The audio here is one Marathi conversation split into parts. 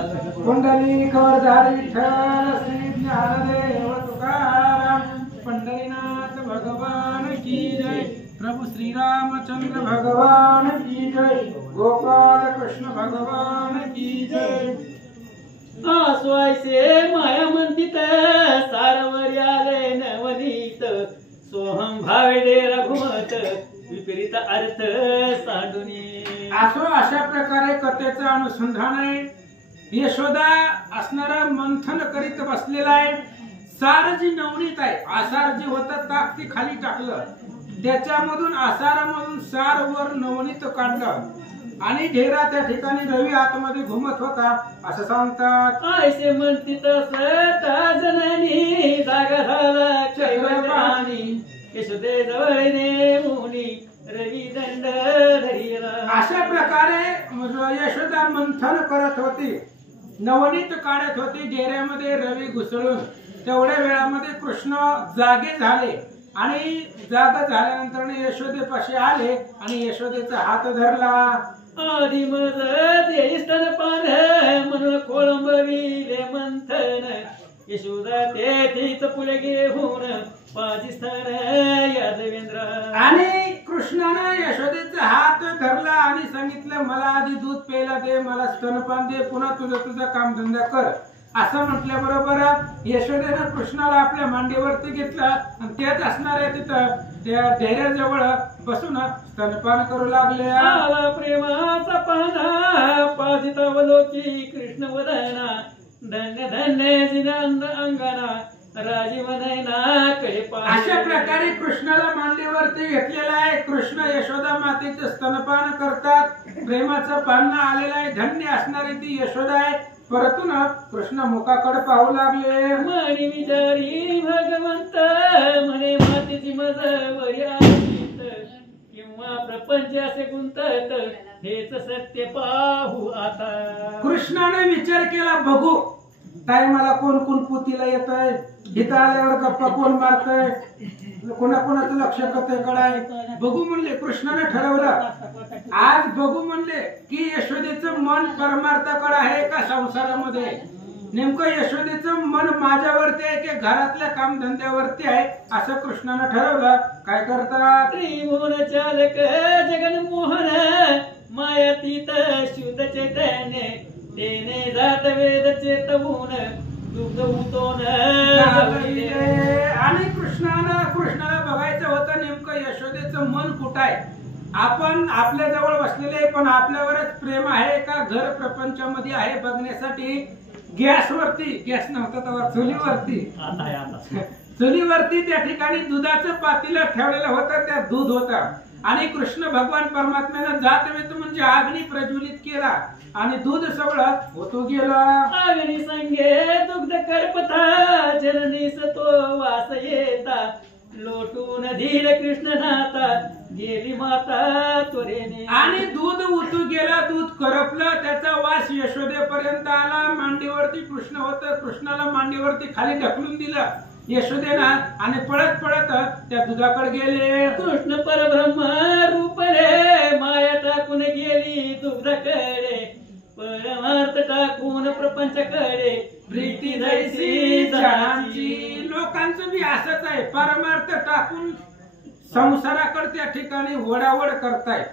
पुंडलिक वरदारी विठ्ठल श्री ज्ञानदेव तुकाराम पंढरीनाथ भगवान की जय। प्रभु श्री रामचंद्र भगवान की जय। गोपाल कृष्ण भगवान की जय। आसवायसे माया मंदित सारवर आले नवनीत सोहम भावडे रघुमत विपरीत अर्थ सांडुनी। अशा प्रकारे कथेचं अनुसंधान आहे। यशोदा असणारा मंथन करीत बसलेला आहे। सार जी नवनीत आहे, आसार जे होतं ताक ते खाली टाकलं, त्याच्यामधून आसारामधून सार वर नवनीत काढलं आणि ढेरा त्या ठिकाणी रवी आतमध्ये घुमत होता असं सांगतात। ऐसे म्हणती तसं जननी जागा झाला चैत्रपाणी यशोदे जवळने मुनी रवी दंड धरिला। अशा प्रकारे यशोदा मंथन करत होती, नवनीत काढत होती डेऱ्यामध्ये रवी घुसळून। तेवढ्या वेळामध्ये कृष्ण जागे झाले आणि जाग झाल्यानंतर यशोदेपाशी आले आणि यशोदेचा हात धरला। आधी मज देस्तन पान म्हणून कोळंबवी रे मंथन यशोदा तेथीच पुढे घेऊन पाजिस्थान यादवेंद्र। आणि कृष्णाने यशोदेचा हात धरला आणि सांगितलं मला आधी दूध प्यायला दे, मला स्तनपान दे, पुन्हा तुझं काम धंदा कर असं म्हटल्याबरोबर यशोदेनं कृष्णाला आपल्या मांडीवरती घेतलं आणि त्यात असणाऱ्या तिथं त्या ढेऱ्याजवळ बसून स्तनपान करू लागले। आला प्रेमाचा पाना पाजितावलोकी कृष्ण वदना धन्य धन्य जिनांद अंगना राजीव नयना कळे पाहे। अशा प्रकारे कृष्णाला मांडीवरती घेतलेला आहे। कृष्ण यशोदा मातेचे स्तनपान करतात। प्रेमाचं पान आलेलं आहे। धन्य असणारी ती यशोदा आहे। परतून कृष्ण मुखाकडे पाहू लागले। मणी विचारी भगवंत म्हणे मातेची मज वरी आलीत किंवा प्रपंच असे गुंतत हेच सत्य पाहू आता। कृष्णाने विचार केला, बघू टायमाला कोण कोण पुतीला येत आहे, इथं आल्यावर गप्पा कोण मारतय, कोणाकोणाचं लक्ष कथेकडे बघू म्हणले। कृष्णाने ठरवलं आज बघू म्हणले की यशोदेचं मन परमार्थाकडे आहे का संसारामध्ये, नेमकं यशोदेचं मन माझ्यावरती आहे की घरातल्या कामधंद्यावरती आहे असं कृष्णाने ठरवलं। काय करतात त्रिभुवन चालक जगन्मोहन मायातीत शुद्ध चैतन्य तेने जात वेद चेतवून दुग्ध उतोन। आणि कृष्णाला बघायचं होतं नेमकं यशोदेचं मन कुठं आहे। आपण आपल्या जवळ बसलेले पण आपल्यावरच प्रेम आहे का घर प्रपंचामध्ये आहे बघण्यासाठी गॅसवरती, गॅस नव्हता तेव्हा चुलीवरती त्या ठिकाणी दुधाचं पातेलं ठेवलेलं होतं, त्यात दूध होतं आणि कृष्ण भगवान परमात्म्यानं जातवेत म्हणजे अग्नी प्रज्वलित केला आणि दूध सगळं होतो गेलं। अग्नी संगे दुग्ध करपता जननी सतो वास येता लोटून धीर कृष्ण नाता गेली माता त्वरेने। आणि दूध उतू गेलं, दूध करपलं, त्याचा वास यशोदेपर्यंत आला। मांडीवरती कृष्ण होतं, कृष्णाला मांडीवरती खाली ढकलून दिलं यशोदेना आणि पळत पळत त्या दुधाकडे गेले। कृष्ण परब्रह्म रूपले माया टाकून गेली दुग्धाकडे परमार्थ टाकून प्रपंचाकडे प्रीती जैसी जनाची। लोकांचं बी असंच आहे, परमार्थ टाकून संसाराकडे त्या ठिकाणी वडावड करताय।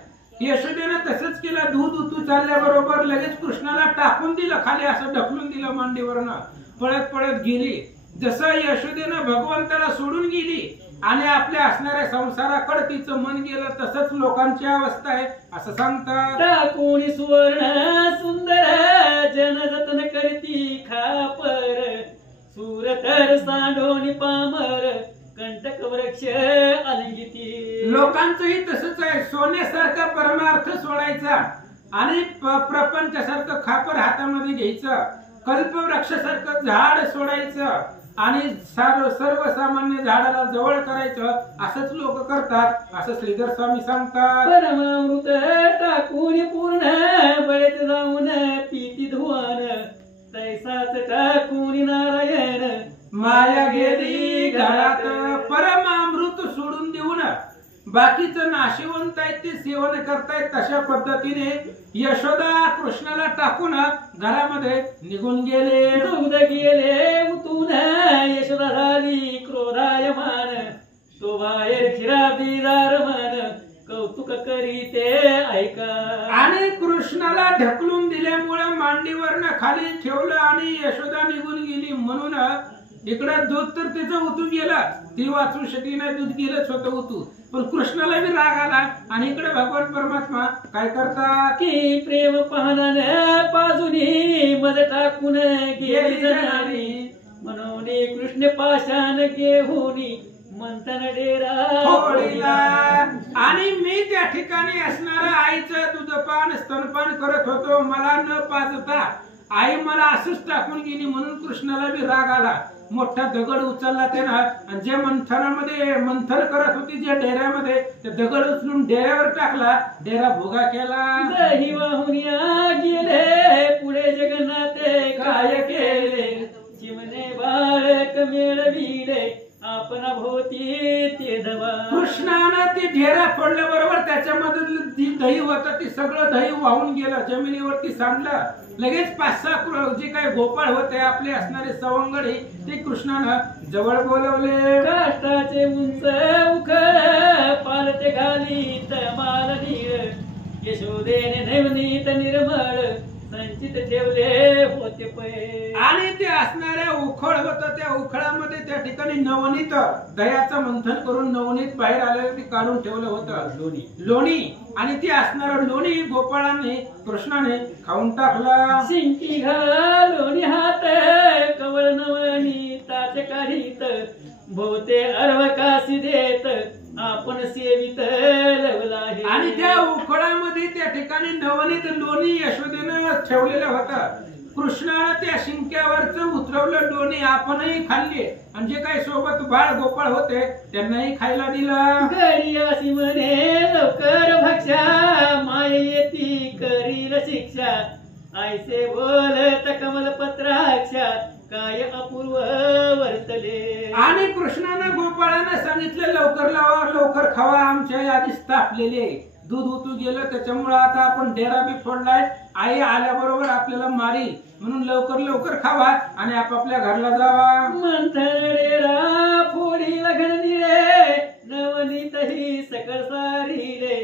यशोदेनं तसंच केलं, दूध उतू चालल्याबरोबर लगेच कृष्णाला टाकून दिलं खाली, असं ढकलून दिलं मांडीवरनं, पळत पळत गेली। जसं यशोदेनं भगवंताला सोडून गेली आणि आपल्या असणाऱ्या संसाराकडे तिचं मन गेलं, तसंच लोकांची अवस्था आहे असं सांगतात। टाकून सुवर्ण सुंदर जन जतन करती खापर सुरतर सांडोनी पामर कंटक वृक्ष अलंगिती। लोकांचंही तसंच आहे, सोन्यासारखा परमार्थ सोडायचा आणि प्रपंचासारखं खापर हातामध्ये घ्यायचं, कल्पवृक्षासारखं झाड सोडायचं आणि सर्वसामान्य झाडाला जवळ करायचं, असंच लोक करतात असं श्रीधर स्वामी सांगतात। परमामृत टाकून पूर्ण बळेत जाऊन पीती धुवन तैसाच टाकून नारायण माया गेली घरात। परमामृत सोडून देऊन बाकीचं नाशिवंत आहेत ते सेवन करतायत तशा पद्धतीने यशोदा कृष्णाला टाकून घरामध्ये निघून गेले. दूध गेले उतून यशोदा झाली क्रोधायमान, तो बाहेर खिराबीदार मन कौतुक करीते ऐका. आणि कृष्णाला ढकलून दिल्यामुळे मांडीवरनं खाली ठेवलं आणि यशोदा निघून गेली. म्हणून इकडं दूध तर तिचं उतू गेलं, ती वाचू शकली नाही, दूध गेलंच होतं उतू. पण कृष्णाला बी राग आला आणि इकडे भगवान परमात्मा काय करतात की प्रेम पाहण्याने पाजुनी मज टाकून गेली जनानी, म्हणून कृष्ण पाषाण घेऊनी मंथन डेरा फोडीला. आणि मी त्या ठिकाणी असणारा आईचं दूधपान स्तनपान करत होतो, मला न पाजता आई मला असंच टाकून गेली. म्हणून कृष्णाला बी राग आला, मोठा दगड उचलला त्यानं आणि जे मंथनामध्ये मंथन करत होती जे डेऱ्यामध्ये ते दगड उचलून डेऱ्यावर टाकला, डेरा भोगा केला. दही वाहून गेले पुढे जगन्नाथे काय केले, चिमणे बाळक मेळविले आपण भोवती ते दवा. कृष्णानं ती ढेरा फोडल्या बरोबर त्याच्यामध्ये जी दही होतं ती सगळं दही वाहून गेलं, जमिनीवरती सांडलं. लगेच 5-6 जे काही गोपाळ होते आपले असणारे सवंगडी ते कृष्णानं जवळ बोलवले. काष्टाचे उंच उख पालते घालीत माल नीळ, यशोदेने नवनीत निर्मळ संचित ठेवले होते पै. आणि ते असणाऱ्या उखळ होतं, त्या उखळामध्ये त्या ठिकाणी नवनीत दह्याचं मंथन करून नवनीत बाहेर आलं, ते काढून ठेवलं होतं लोणी. आणि ती असणारं लोणी गोपाळाने कृष्णाने खाऊन टाकला. शिंकी घालून हात कवळ नवनीताचे काढीत, भोवते अर्वकासी देत आपण सेवित लवला. आणि त्या उखळामध्ये त्या ठिकाणी नवनीत लोणी यशोदेनं ठेवलेलं होतं. कृष्णानं त्या शिंक्यावरच उतरवलं लोणी, आपणही खाल्ली आणि जे काही सोबत बाळ गोपाळ होते त्यांनाही खायला दिलं. गडियासी म्हणे लवकर भक्षा, माय येती करील शिक्षा, ऐसे बोलत कमलपत्राक्षा काय अपूर्व वर्तले. आणि कृष्णानं गोपाळानं सांगितलं लवकर लावा लवकर खावा, आमच्या आधीच तापलेले दूध उतू गेलं त्याच्यामुळे आता आपण डेरा बी फोडलाय, आई आल्याबरोबर आपल्याला मारी, म्हणून लवकर लवकर खावा आणि आपापल्या घरला जावा. मंथन डेरा फोडी लगन दिले, नवनीतही सकळ सारिले,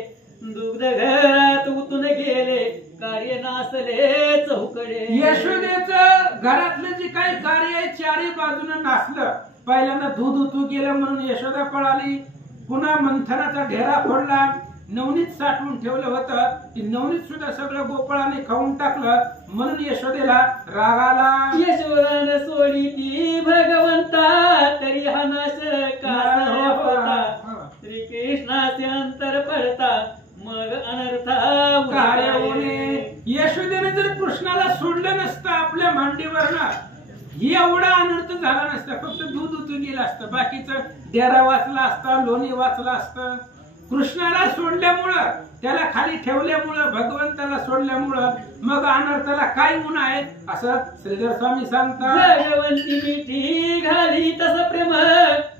दुग्ध घरात उतून गेले कार्य नासले चौकडे. यशोदेचं घरातलं जे काही कार्य आहे चारी बाजूने नासलं. पहिल्यांदा दूध उतू गेलं म्हणून यशोदा पळाली, पुन्हा मंथनाचा ढेरा फोडला, नवनीत साठवून ठेवलं होतं ती नवनीत सुद्धा सगळं गोपाळाने खाऊन टाकलं. म्हणून यशोदेला राग आला. यशोदान सोडी ती भगवंता, तरी हा नाश कास होता, श्रीकृष्णाचे अंतर पडता मग अनर्था कार्य होणे. यशोदेने जर कृष्णाला सोडलं नसतं आपल्या मांडीवरनं एवढा अनर्थ झाला नसता, फक्त दूध उतून गेलं असतं, बाकीचं डेरा वाचला असता, लोणी वाचला असतं. कृष्णाला सोडल्यामुळं, त्याला खाली ठेवल्यामुळं, भगवंताला सोडल्यामुळं मग अनर्थाला काय गुण आहे असं श्रीधर स्वामी सांगतात. भगवंती मिठी घाली तस प्रेम,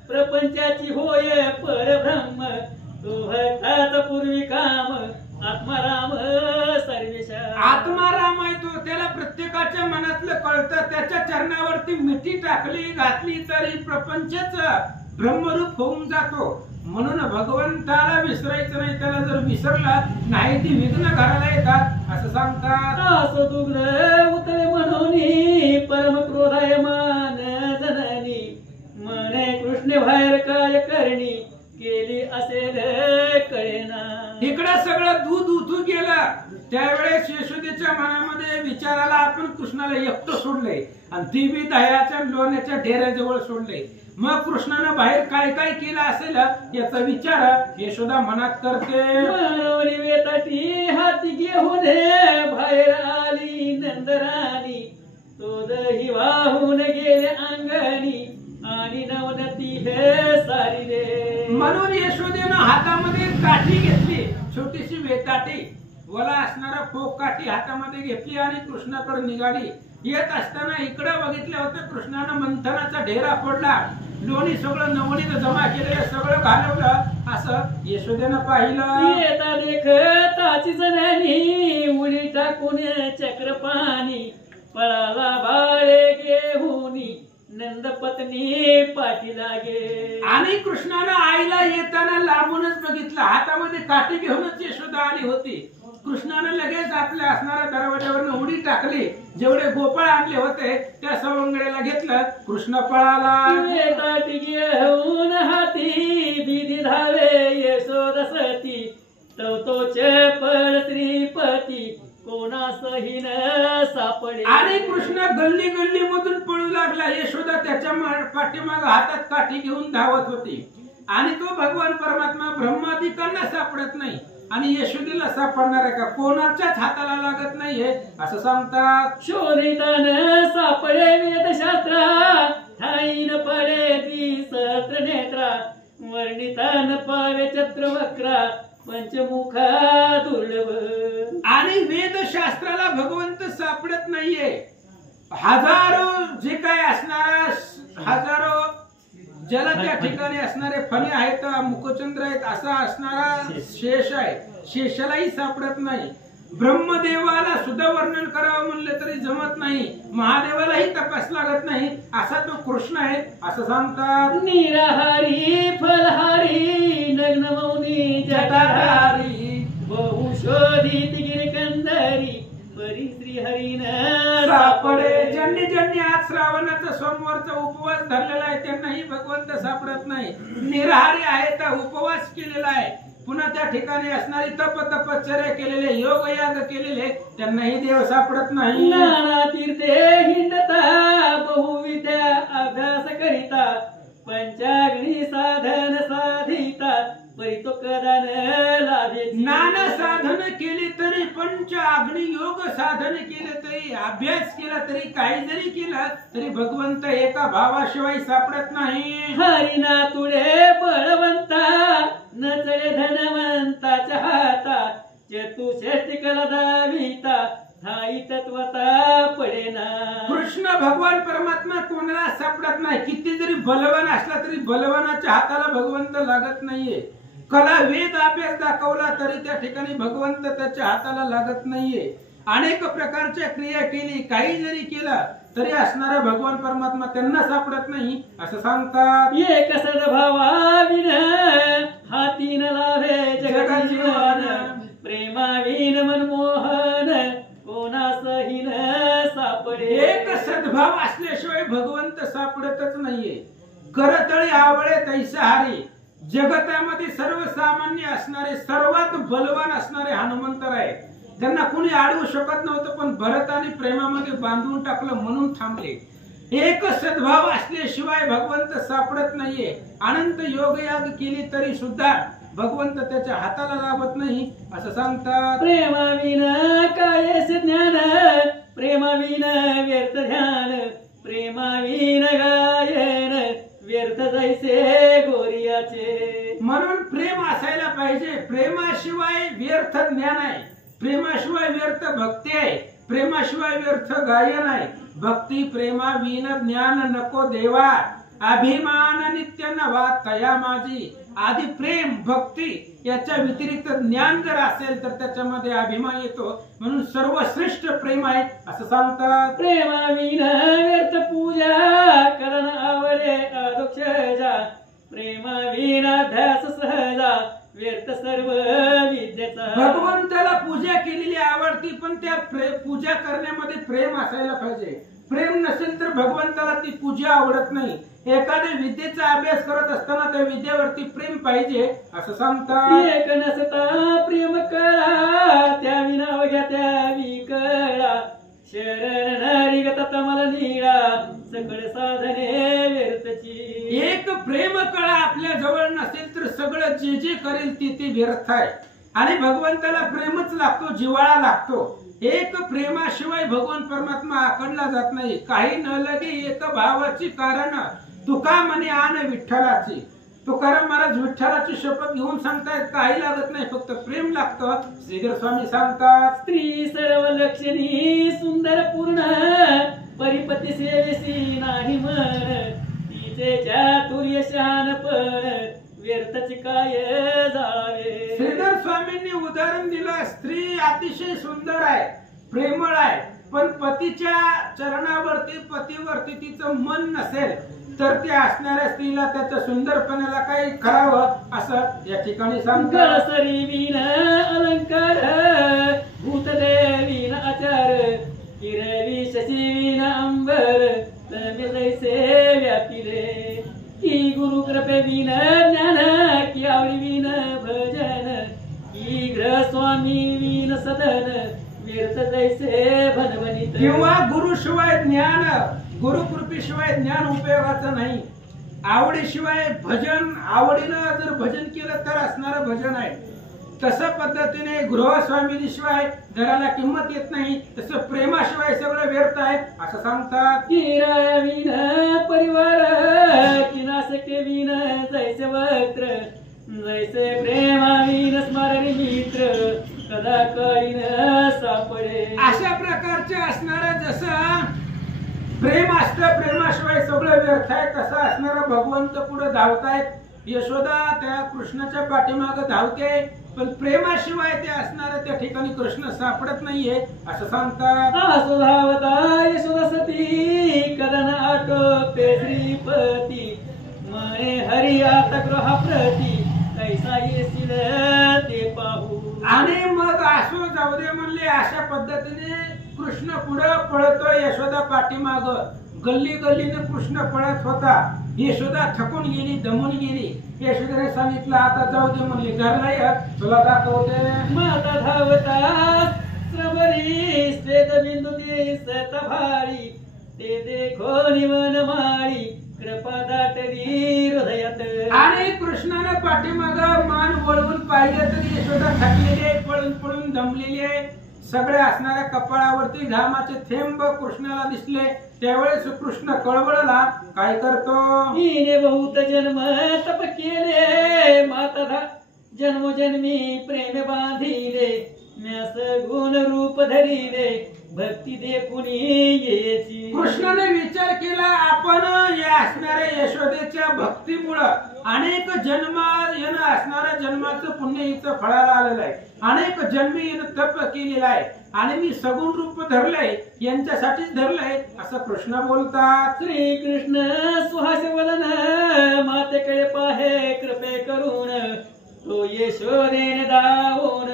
प्रपंचाची होय परब्रह्म, तो भक्ताचा पूर्वी काम, आत्माराम सर्वेशा. आत्माराम आहे तो, त्याला प्रत्येकाच्या मनातलं कळतं, त्याच्या चरणावरती मिठी टाकली घातली तरी प्रपंचच ब्रह्मरूप होऊन जातो. म्हणून भगवंताला विसरायचं नाही, त्याला जर विसरला नाही ती विघ्न घराला येतात असं सांगतात. असो दुग्ध उतरे म्हणून परम क्रोधायमान जननी, म्हणे कृष्ण बाहेर काय करणी केली असेल कळेना. इकडं सगळं दूध उतू गेलं, त्यावेळेस यशोदेच्या मनामध्ये विचाराला आपण कृष्णाला एकटं सोडलंय आणि ती बी दह्याच्या लोण्याच्या ढेऱ्याजवळ सोडले. मग कृष्णानं बाहेर काय काय केलं असेल याचा विचार यशोदा मनात करते. मनोरी वेताटी हाती घेऊन बाहेर आली नंदराणी, तो दही वाहून गेले अंगणी आणि नवनती हे सारिले. म्हणून यशोदेनं हातामध्ये काठी घेतली, छोटीशी वेताटी, वला असणारा फोक काठी हातामध्ये घेतली आणि कृष्णाकडे निघाली. येत असताना इकडे बघितलं होतं कृष्णानं मंथनाचा ढेरा फोडला, लोणी सगळं नवणीनं जमा केलेलं सगळं घालवलं असं यशोदेनं पाहिलं. येता देखताची जणांनी उडी टाकून चक्रपाणी पळाला बाळे घेऊनी नंद पत्नी पाठी लागे. आणि कृष्णानं आईला येताना लांबूनच बघितलं, हातामध्ये काठी घेऊनच यशोदा आली होती. कृष्णानं लगेच आपल्या असणाऱ्या दरवाजावरनं उडी टाकली, जेवढे गोपाळ आणले होते त्या सवंगड्याला घेतलं, कृष्ण पळाला. ताटी घेऊन हाती बिधी धावे यशोदा सती तो चपळ श्रीपती कोणासही न सापडे. आणि कृष्ण गल्ली गल्ली मधून पळू लागला. यशोदा त्याच्या पाठीमाग हातात काठी घेऊन धावत होती. आणि तो भगवान परमात्मा ब्रह्मादिकांना सापडत नाही आणि यशोदेला सापडणार आहे का? कोणाच्याच हाताला लागत नाहीये असं सांगतात. शोधितान सापडे वेदशास्त्रा ठाईन पडे ती सहस्र नेत्रा वर्णितान पावे चत्रवक्रा पंचमुखा दुर्लभ. आणि वेदशास्त्राला भगवंत सापडत नाहीये. हजारो जे काय असणारा हजारो जल त्या ठिकाणी असणारे फणे आहेत, मुखचंद्र आहेत, असा असणारा शेष आहे, शेषालाही सापडत नाही. ब्रह्मदेवाला सुद्धा वर्णन करावं म्हणलं तरी जमत नाही, महादेवालाही तपास लागत नाही, असा तो कृष्ण आहे असं सांगतात. निराहारी फलहारी नग्न मौनी जटाधारी बहुशोधित गिरकंदरी परी श्री हरीन सापडे. ज्यांनी ज्यांनी आज श्रावणाचा सोमवारचा उपवास धरलेला आहे त्यांनाही भगवंत सापडत नाही. निराहारी आहे तर उपवास केलेला आहे, पुन्हा त्या ठिकाणी असणारी तपश्चर्या केलेले, योग याग केलेले, त्यांनाही देव सापडत नाही. नाना तीर्थे हिंडता बहुविद्या अभ्यास करिता पंचाग्नी साधन साधिता परी तो कदा न लाभे. नाना साधन केली तरी, पंच अग्नी योग साधन केले तरी, अभ्यास केला तरी, काही जरी केलं तरी भगवंत एका भावाशिवाय सापडत नाही. हरिना तुळे बळवंता नचळे धनवंताच्या हाता चतुष्षष्टी कला दाविता हाई तत्वता पडेना. कृष्ण भगवान परमात्मा कोणाला सापडत नाही. किती जरी बलवान असला तरी बलवानाच्या हाताला भगवंत लागत नाहीये. कला वेद अभ्यास दाखवला तरी त्या ठिकाणी भगवंत त्याच्या हाताला लागत नाहीये. अनेक प्रकारच्या क्रिया केली, काही जरी केलं तरी असणारा भगवान परमात्मा त्यांना सापडत नाही असं सांगतात. एक सद्भावाविन हातीन लाभे जगजीवन प्रेमाविन मनमोहन कोणासही न सापडे. एक सद्भाव असल्याशिवाय भगवंत सापडतच नाहीये. करतळी आवळे तैसा हारी. जगतामध्ये सर्वसामान्य असणारे, सर्वात बलवान असणारे हनुमंतर आहे. त्यांना कुणी अडवू शकत नव्हतं, पण भरताने प्रेमामध्ये बांधून टाकलं म्हणून थांबले. एक सद्भाव असल्याशिवाय भगवंत सापडत नाहीये. अनंत योगयाग केली तरी सुद्धा भगवंत त्याच्या हाताला लागत नाही असं सांगतात. प्रेमाविन कायेस ज्ञान प्रेमाविन व्यर्थ ध्यान प्रेमाविन गायन व्यर्थ जैसे गोरियाचे. म्हणून प्रेम असायला पाहिजे. प्रेमाशिवाय व्यर्थ ज्ञान आहे, प्रेमाशिवाय व्यर्थ भक्ती आहे, प्रेमाशिवाय व्यर्थ गायन आहे. भक्ती प्रेमाविन ज्ञान नको देवा, अभिमान नित्य नवा तया माझी. आधी प्रेम भक्ती याच्या व्यतिरिक्त ज्ञान जर असेल तर त्याच्यामध्ये अभिमान येतो, म्हणून सर्वश्रेष्ठ प्रेम आहे असं सांगतात. प्रेमाविन व्यर्थ पूजा करण आवडे अदोक्षजा प्रेमाविन अभ्यास सहजा व्यर्थ सर्व विद्येचा. भगवंताला पूजा केलेली आवडती, पण त्या पूजा करण्यामध्ये प्रेम असायला पाहिजे. प्रेम नसेल तर भगवंताला ती पूजा आवडत नाही. एखाद्या विद्येचा अभ्यास करत असताना त्या विद्येवरती प्रेम पाहिजे असं सांगतात. एक नसता प्रेम कळा त्या विना वग्या त्या विकळा शरण नारी गता मला नीळा सगळे साधने व्यर्थची. एक प्रेम कळा आपल्या जवळ नसेल तर सगळं जे जे करेल ते व्यर्थ आहे. आणि भगवंताला प्रेमच लागतो, जिव्हाळा लागतो. एक प्रेमाशिवाय भगवान परमात्मा आकडला जात नाही. काही न लगे एक भावाची कारण तुका म्हणे आण विठ्ठलाची. तुकाराम महाराज विठ्ठलाची शपथ घेऊन सांगतायत काही लागत नाही, फक्त प्रेम लागतं. श्रीधर स्वामी सांगतात. स्त्री सर्व लक्षणी सुंदर पूर्ण परिपती सेवेसी नाही मन तिचे चातुर्य शहाणपण व्यर्थच काय जावे. श्रीधर स्वामींनी उदाहरण दिलं, स्त्री अतिशय सुंदर आहे, प्रेमळ आहे, पण पतीच्या चरणावरती पतीवरती तिचं मन नसेल तर त्या असणाऱ्या स्त्रीला त्याच्या सुंदरपणाला काही करावं असं या ठिकाणी सांगतात. गळसरी विण अलंकार भूतदेवीन आचार किरवी शशी विण अंबर तमे जैसे व्यापिले. की गुरु कृपे विण ज्ञान की आवडी विण भजन की ग्रह स्वामी विण सदन व्यर्थ जैसे भनभनित. किंवा गुरुशिवाय ज्ञान, गुरुकृपेशिवाय ज्ञान उपयोगाचं नाही. आवडीशिवाय भजन, आवडीनं जर भजन केलं तर असणारं भजन आहे. तसं पद्धतीने गृहस्वामीशिवाय घराला किंमत येत नाही, तसं प्रेमाशिवाय सगळं व्यर्थ आहे असं सांगतात. किराया विण परिवार किनासके विण जैसे वक्त्र जैसे प्रेमा विण स्मरणी मित्र कदा कळीन सापडे. अशा प्रकारचे असणारं जसं प्रेम असतं, प्रेमाशिवाय सगळं व्यर्थ आहे, तसं असणारं भगवंत पुढे धावतायत. यशोदा त्या कृष्णाच्या पाठीमागे धावते, पण प्रेमाशिवाय ते असणारं त्या ठिकाणी कृष्ण सापडत नाहीये असं सांगतात. असो धावता यशोदा सती कदन आटोपे श्रीपती मने हरी आता गृहाप्रती कैसा येशील ते पाहू. आणि मग असो जाऊ दे म्हणले. अशा पद्धतीने कृष्ण पुढे पळतोय, यशोदा पाठीमाग. गल्ली गल्लीने कृष्ण पळत होता. यशोदा थकून गेली, दमून गेली. यशोदेने सांगितलं आता जाऊ दे म्हणले, घरला ये, तुला दाखवते. माता धावता श्रवरी श्वेत बिंदू दिसत भारी ते देखो निवन माळी कृपा दाटली हृदयात. आणि कृष्णाने पाठीमाग मान वळवून पाहिजे तरी यशोदा थकलेली आहे, पळून पळून दमलेली आहे. सगळे असणाऱ्या कपाळावरती घामाचे थेंब कृष्णाला दिसले. त्यावेळेस कृष्ण कळवळला, काय करतो. हिने बहुत जन्म तप केले माता जन्मोजन्मी प्रेम बांधिले म्यास गुण रूप धरिले भक्ती देखून येची. कृष्णाने विचार केला, आपण या असणाऱ्या यशोदेच्या भक्तीमुळं अनेक जन्म येणं असणाऱ्या जन्माचं पुण्य हिचं फळाला आलेलं आहे. अनेक जन्मी येणं तप केलेलं आहे आणि मी सगुण रूप धरलंय, यांच्यासाठीच धरलंय असं कृष्ण बोलतात. श्री कृष्ण सुहास वदन मातेकडे पाहे कृपे करून तो यशोदेन दावून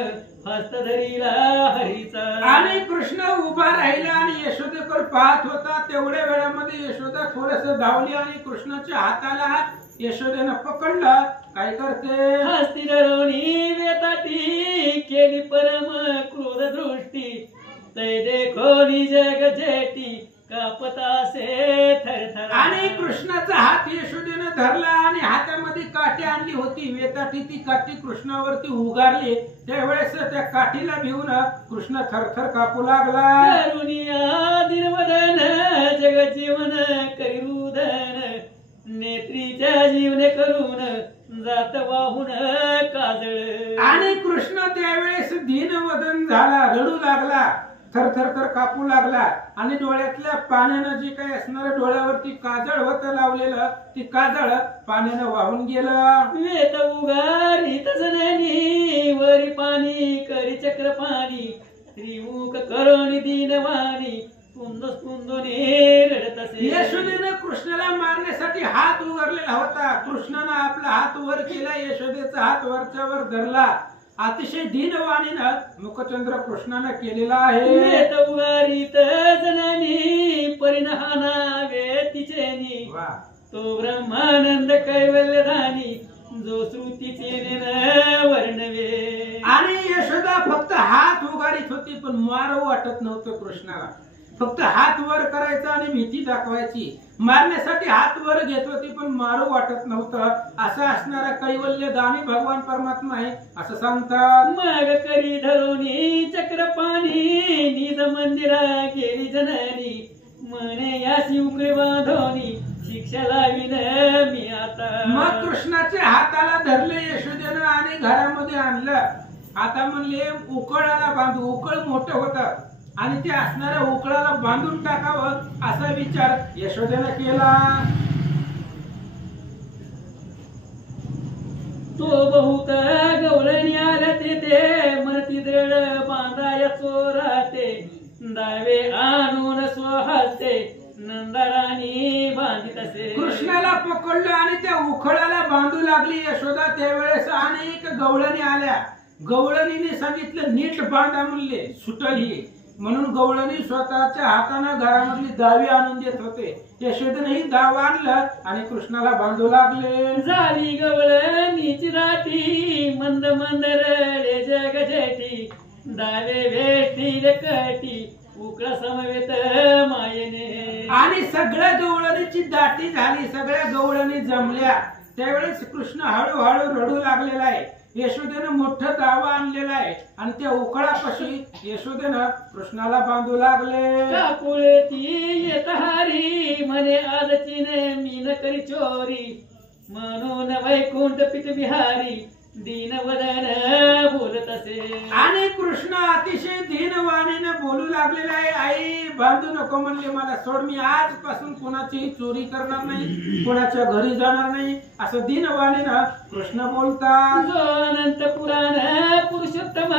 हस्त धरिला हरीचा. आणि कृष्ण उभा राहिला आणि यशोदेकडे पाहत होता. तेवढ्या वेळामध्ये यशोदा थोडस धावली आणि कृष्णाच्या हाताला यशोदेनं पकडलं. काय करते. हस्ती धरोणी वेताटी केली परम क्रोध दृष्टी तै देखो जग जेटी कापतासे थरथर. आणि कृष्णाचा हात यशोदेनं धरला आणि हातामध्ये काठी आणली होती. वेताटी ती काठी कृष्णावरती उगारली. त्यावेळेस त्या काठीला भिवून कृष्ण थरथर कापू लागला. करुणिया दिनवदन जग जीवन करी रुदन नेत्रीच्या जीवने करून जात वाहून काजळ. आणि कृष्ण त्यावेळेस दीनवदन झाला, रडू लागला, थरथर तर कापू लागला. आणि डोळ्यातल्या पाण्यानं जे काही असणार डोळ्यावरती काजळ होतं लावलेलं, ती काजळ पाण्यानं वाहून गेलं. वेत उगारीत जणनी वरी पाणी करी चक्र पाणी त्रिमुख करोनी दीनवाणी कुंद कुंदोने रडत असे. यशोदेनं कृष्णाला मारण्यासाठी हात उगारलेला होता. कृष्णानं आपला हात वर केला, यशोदेचा हात वरच्या वर धरला. अतिशय दीनवाणीनं मुखचंद्र कृष्णानं केलेला आहे. वेत उगारीत जणनी परिणहाना वेतिचेनी तो ब्रह्मानंद कैवल्य धानी जो श्रुतीचे वर्णवे. आणि यशोदा फक्त हात उगारीत होती, पण मारू वाटत नव्हतं कृष्णाला. फक्त हात वर करायचा आणि भीती दाखवायची. मारण्यासाठी हात वर घेत होती, पण मारू वाटत नव्हतं. असं असणारा कैवल्य दानी भगवान परमात्मा आहे असं सांगतात. मग करी धरोनी चक्र पाणी निज मंदिरा गेली जननी म्हणे याशी उकळी बांधोनी शिक्षा लावीन मी आता. मग कृष्णाच्या हाताला धरले यशोदेनं आणि घरामध्ये आणलं. आता म्हणले उकळाला बांधू. उकळ मोठं होतं आणि ते असणाऱ्या उकळाला बांधून टाकावं असा विचार यशोदेनं केला. तो बहुत गवळणी आल्या ते मनती दळ बांधाया चोराते दावे आणून स्वहस्ते नंदराणी बांधित असे. कृष्णाला पकडलं आणि त्या उखळाला बांधू लागली यशोदा. त्यावेळेस अनेक गवळणी आल्या. गवळणीने सांगितलं नीट बांधा म्हणले, सुटल ही. म्हणून गवळणी स्वतःच्या हातानं घरामधली दावी आणून देत होते. यशोदेनेही दाव आणलं आणि कृष्णाला बांधू लागले. झाली गवळणीची राठी मंद मंद रडे जग जेठी दावे वेठी कटी उकळा समवेत मायेने. आणि सगळ्या गवळणीची दाटी झाली. सगळ्या गवळणी जमल्या. त्यावेळेस कृष्ण हळूहळू रडू लागलेला आहे. यशोदेनं मोठं दाव आणलेला आहे आणि त्या उकळापाशी यशोदेनं कृष्णाला बांधू लागले. काकुळे ती येत हारी म्हणे आजची ने मीन करी चोरी म्हणून वैकुंठ पित बिहारी दीनवदन बोलत असे. आणि कृष्ण अतिशय दीनवाणीनं बोलू लागलेला आहे. आई बांधू नको म्हणले, मला सोड, मी आजपासून कोणाची चोरी करणार नाही, कोणाच्या घरी जाणार नाही, असं दीनवाणीनं कृष्ण बोलतात. जो अनंत पुराण पुरुषोत्तम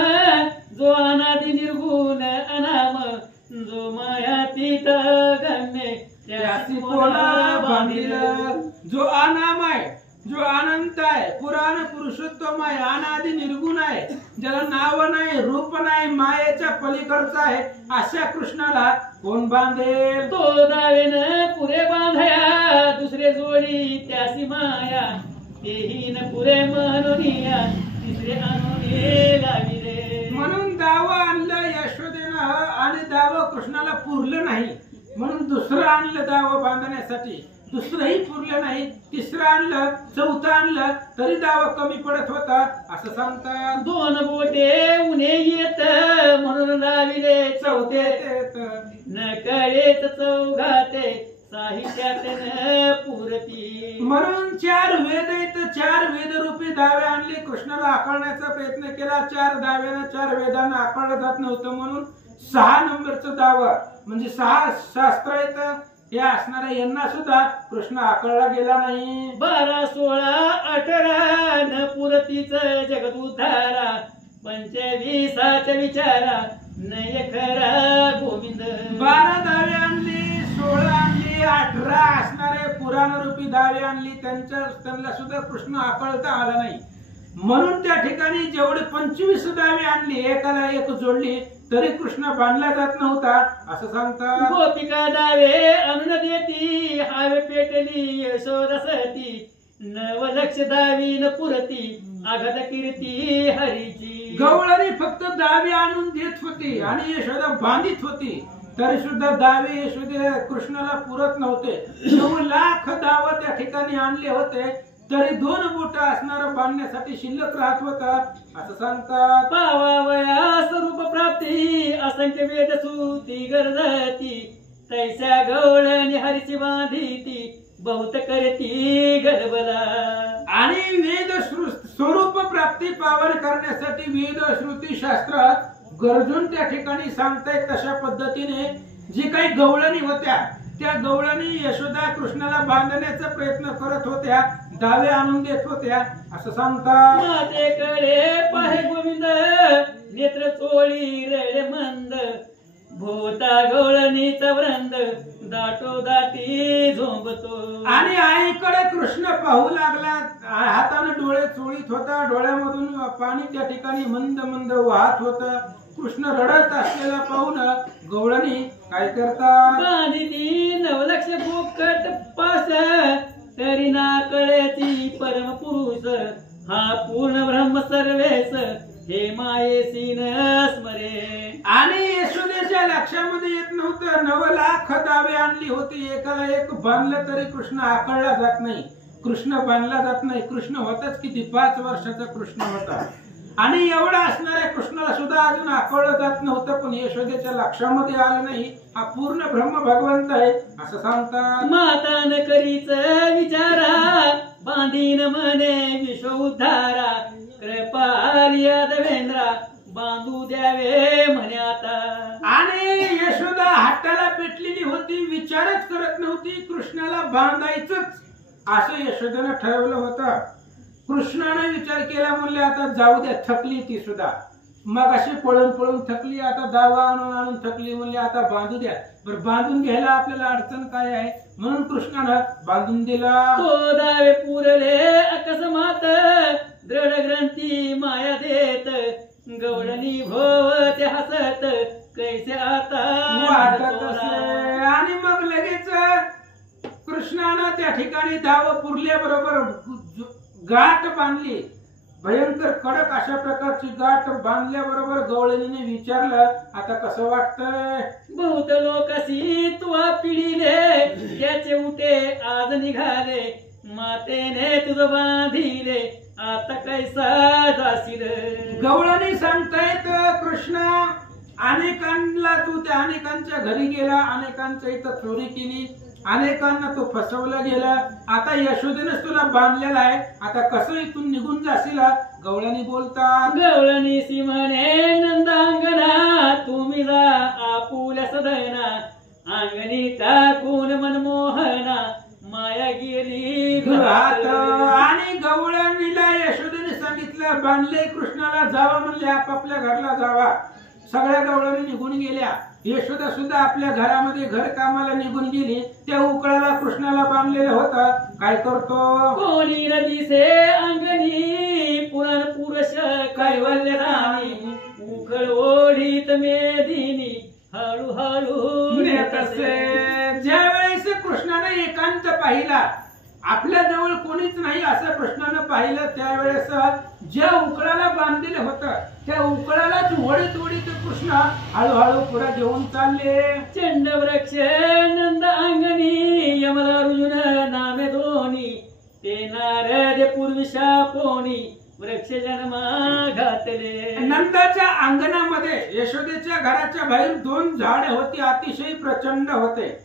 जो अनादि निर्गुण अनाम जो मायातीत गम्य त्यासी कोणा बांधिलं. जो अनाम आहे, जो अनंत आहे, पुराण पुरुषोत्तम आहे, अनादि निर्गुण आहे, ज्याला नाव नाही, रूप नाही, मायेच्या पलीकडचा आहे, अशा कृष्णाला कोण बांधेल. तो दावेन पुरे बांधया दुसरे जोडी त्यासी माया तेही न पुरे म्हणूनिया तिसरे आणून लाविले. म्हणून दाव आणलं यशोदेनं आणि दाव कृष्णाला पुरलं नाही. म्हणून दुसरं आणलं दाव बांधण्यासाठी. दुसरंही पुरलं नाही. तिसरं आणलं, चौथं आणलं तरी दाव कमी पडत होता असं सांगतात. दोन बोटे उन्हे येत म्हणून लाविले चौथे न कळेच चौघाते साहित्यात न पुरती. म्हणून 4 वेद आहेत. 4 वेद रूपी दावे आणले. कृष्णाला आकळण्याचा प्रयत्न केला. 4 दाव्यानं 4 वेदांना आकळलं जात नव्हतं म्हणून 6 नंबरचं दाव म्हणजे 6 शास्त्र आहेत. या असणाऱ्या यांना सुद्धा कृष्ण आकळला गेला नाही. 12, 16, 18 न पुरतीच जगत उद्धारा 25 विचारा नय खरा गोविंद. 12 दावे आणली, 16 आणली, 18 असणारे पुराण रूपी दावे आणली. त्यांना सुद्धा कृष्ण आकळता आला नाही. म्हणून त्या ठिकाणी जेवढे 25 दावे आणली, एकाला एक जोडली तरी कृष्ण बांधला जात नव्हता असं सांगतात. गोपिका दावे अन्न देती हावे पेटली यशोरसती 9 लक्ष दावी न पुरती आघात कीर्ती हरीची. गवळणी फक्त दावे आणून देत होती आणि यशोदा बांधित होती तरी सुद्धा दावे यशोदे कृष्णाला पुरत नव्हते. 9 लाख दाव त्या ठिकाणी आणले होते तरी 2 बोट असणारं बांधण्यासाठी शिल्लक राहत होता असं सांगतात. पावावया स्वरूप प्राप्ती असंख्य वेद सुती गरजती तैसा गवळणी हरीची बांधिती बहुत करती गलबला. आणि वेद स्वरूप प्राप्ती पावन करण्यासाठी वेद श्रुती शास्त्र गरजून त्या ठिकाणी सांगतायत. तशा पद्धतीने जी काही गवळणी होत्या त्या गवळणी यशोदा कृष्णाला बांधण्याचा प्रयत्न करत होत्या, दावे आणून देत होत्या असं सांगतात. मातेकडे पाहे गोविंद नेत्र चोळी रडे मंद भोवता गवळणीचा वृंद दाटो दाटी झोंबतो. आणि आईकडे कृष्ण पाहू लागला. हाताने डोळे चोळीत होता. डोळ्यामधून पाणी त्या ठिकाणी मंद मंद वाहत होत. कृष्ण रडत असलेला पाहून गवळणी काय करतात. बांधिती 9 लक्ष गोकट पास तरी ना कळेची परम पुरुष हा पूर्ण ब्रह्म सर्वेस हे मायेसी न स्मरे. आणि यशोदेच्या लक्षामध्ये येत नव्हतं. 9 लाख दावे आणली होती. एकाला एक बांधलं तरी कृष्ण आकळला जात नाही. कृष्ण बांधला जात नाही. कृष्ण होताच किती 5 वर्षाचा कृष्ण होता आणि एवढा असणाऱ्या कृष्णाला सुद्धा अजून आकळलं जात नव्हतं. पण यशोदेच्या लक्षामध्ये आलं नाही हा पूर्ण ब्रह्म भगवंत आहे असं सांगतात. माता न करीच विचारा बांधीन म्हणे विश्व उद्धारा कृपाल यादवेंद्रा बांधू द्यावे म्हणे आता. आणि यशोदा हाताला पेटलेली होती. विचारच करत नव्हती. कृष्णाला बांधायचंच असं यशोदेनं ठरवलं होतं. कृष्णाने विचार केला, म्हणले आता जाऊ द्या, थकली ती सुद्धा, मग अशी पळून पळून थकली, आता दावा आणून आणून थकली, म्हणले आता बांधू द्या. बरं बांधून घ्यायला आपल्याला अडचण काय आहे, म्हणून कृष्णानं बांधून दिला. तो दावे पुरले अकस्मात दृढ ग्रंथी माया देत, गवळणी भोवते हसत कैसे आता वाटत असे. आणि मग लगेच कृष्णानं त्या ठिकाणी दाव पुरल्याबरोबर गाठ बांधली, भयंकर कडक अशा प्रकारची गाठ बांधल्याबरोबर गवळणीने विचारलं, आता कसं वाटतंय. बहुत लोकसी तुवा पिढीले, त्याचे उठे आज निघाले, मातेने तुझ बांधिले, आता कैसा जाशील. गवळणी सांगतायत, कृष्ण अनेकांना तू त्या अनेकांच्या घरी गेला, अनेकांच्या इथं चोरी केली, अनेकांना तू फसवलं गेला, आता यशोदेनेच तुला बांधलेला आहे, आता कसं इथून निघून जाशील. गवळणी बोलतात, गवळणी सी म्हणे नंदांगना, तुम्ही जा आपुल्या सदना, अंगणी टाकून मनमोहना, माया गेली घरात. आणि गवळणीला यशोदेने सांगितलं, बांधले कृष्णाला, जावा म्हणले, आपापल्या घरला जावा. सगळ्या गवळणी निघून गेल्या. यशोदा सुद्धा आपल्या घरामध्ये घर कामाला निघून गेली. त्या उकळाला कृष्णाला बांधलेलं होतं. काय करतो, कोणी न दिसे अंगणी, पुराण पुरुष कैवल्य राणी, उखळ ओढीत मेदिनी, हळूहळू नेत असे. ज्यावेळेस कृष्णाने एकांत पाहिला, आपल्या जवळ कोणीच नाही असं कृष्णानं पाहिलं, त्यावेळेस ज्या उकळाला बांधलेलं होतं त्या उकळालाच वडीत वडीत कृष्ण हळूहळू पुढे घेऊन चालले. चंड वृक्ष नंद अंगणी, यमला अर्जुन नामे दोन्ही, ते नारद पूर्वी शापोनी, वृक्ष जन्मा घातले. नंदाच्या अंगणामध्ये यशोदेच्या घराच्या बाहेर 2 झाडे होती, अतिशय प्रचंड होते.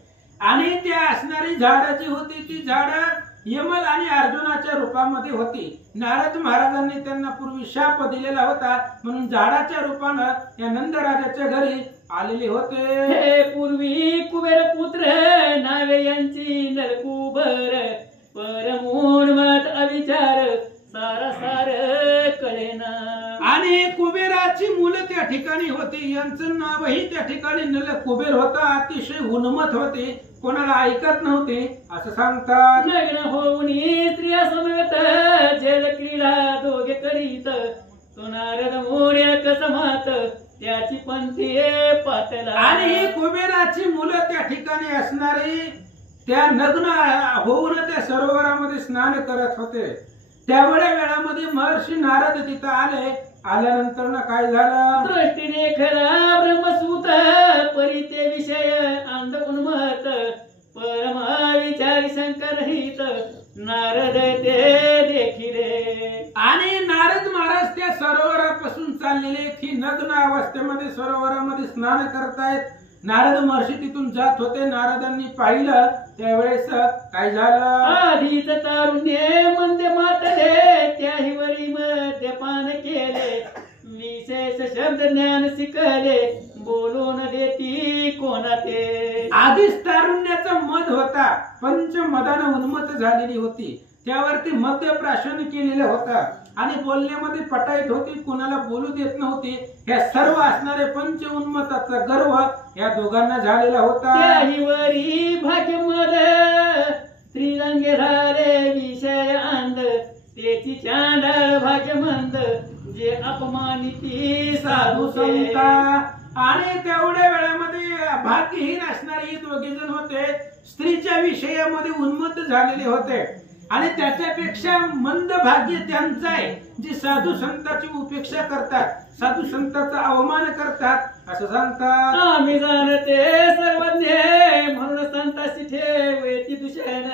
आणि त्या असणारी झाडं जी होती ती झाडं यमल आणि अर्जुनाच्या रूपामध्ये होती. नारद महाराजांनी त्यांना पूर्वी शाप दिलेला होता, म्हणून झाडाच्या रूपानं या नंदराजाच्या घरी आलेले होते. हे पूर्वी कुबेर पुत्र नावे यांची नरकुबर, परमोन्मत अविचार सारा सार कळेना. आणि कुबेराची मुलं त्या ठिकाणी होती, यांचं नावही त्या ठिकाणी नल कुबेर होता. अतिशय उन्मत होते, कोणाला ऐकत नव्हते असं सांगतात. लग्न होऊन स्त्रिया समवेत जल क्रीडा दोघे करीत, तो नारद मोर्य कसमात त्याची पंथी पातला. आणि ही कुबेराची मुलं त्या ठिकाणी असणारी त्या नग्न होऊन त्या सरोवरामध्ये स्नान करत होते. त्यावेळेस वेळामध्ये महर्षी नारद तिथं आले. आल्यानंतर ना काय झालं, दृष्टीने खरा ब्रह्मसूत, परी ते विषय अंध उन्मत, परमा विचारी शंकर हित, नारद ते देखिले. आणि नारद महाराज त्या सरोवरापासून चाललेले, ती नग्न अवस्थेमध्ये सरोवरामध्ये स्नान करतायत. नारद महर्षी तिथून जात होते. नारदांनी पाहिलं, त्यावेळेस काय झालं, आधीच तारुण्य मंदे मातले, त्याही वरी मद्यपान केले, विशेष शब्द ज्ञान शिकले, बोलून देती कोणा ते. आधीच तारुण्याचा मद होता, पंचमदानं उन्मत्त झालेली होती, त्यावरती मद्य प्राशन केलेलं होतं आणि बोलण्यामध्ये पटाईत होती, कोणाला बोलू देत नव्हती. हे सर्व असणारे पंच उन्मत्ताचा गर्व या दोघांना झालेला होता. त्याही वरी भाग्यमद त्रिरंगे झाले विषय अंध, त्याची चांडाळ भाग्यमंद, जे अपमानिती साधू संता. आणि तेवढ्या वेळामध्ये भाग्यहीन असणारे दोघे जण होते, स्त्रीच्या विषयामध्ये उन्मत्त झालेले होते. आणि त्याच्यापेक्षा मंद भाग्य त्यांचं आहे, जे साधू संतांची उपेक्षा करतात, साधू संतांचा अवमान करतात असं सांगतात. आम्ही जाणते सर्वज्ञ, म्हणून संताशी ठेवती दूषण,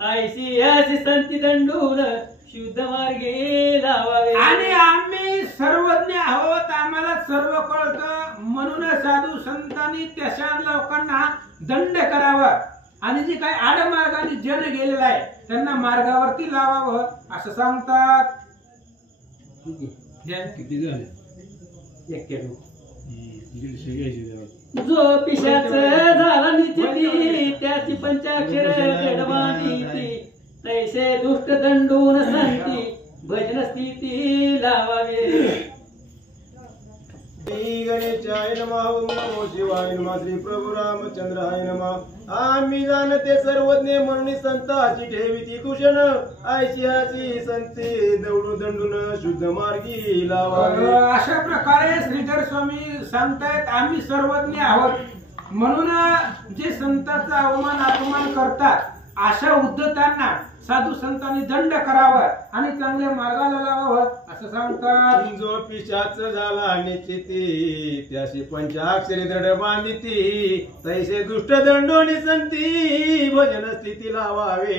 आईशी याशी संती दंडून शुद्ध मार्गे लावावे. आणि आम्ही सर्वज्ञ आहोत, आम्हाला सर्व कळतं, म्हणून साधू संतांनी तशा लोकांना दंड करावा आणि जे काही आडमार्गाने जन गेलेला आहे त्यांना मार्गावरती लावावं असं सांगतात. किती झाले? जो पिशाच झाला निचिती, त्याची पंचाक्षर जडवानीती, तैसे दुष्ट दंडून संती, भजन स्थिती लावावे. श्री गणेशाय नमः. ओम नमो शिवाय नमः. श्री प्रभू रामचंद्राय नमः. आम्ही जाणते सर्वज्ञ म्हणून संताची ठेवी कुशन ऐतिहासी संते दौडू दंडून शुद्ध मार्गी लावावे. अशा प्रकारे श्रीधर स्वामी सांगतायत आम्ही सर्वज्ञ आहोत म्हणून जे संतांचा अपमान करतात अशा उद्धतांना साधू संतांनी दंड करावा आणि चांगल्या मार्गाला लावावं असं सांगतात. जो पिशाच झाला निश्चिती त्याशी पंचाक्षरी दंड बांधिती तैसे दुष्ट दंडोनी संती भजन स्थिती लावावे.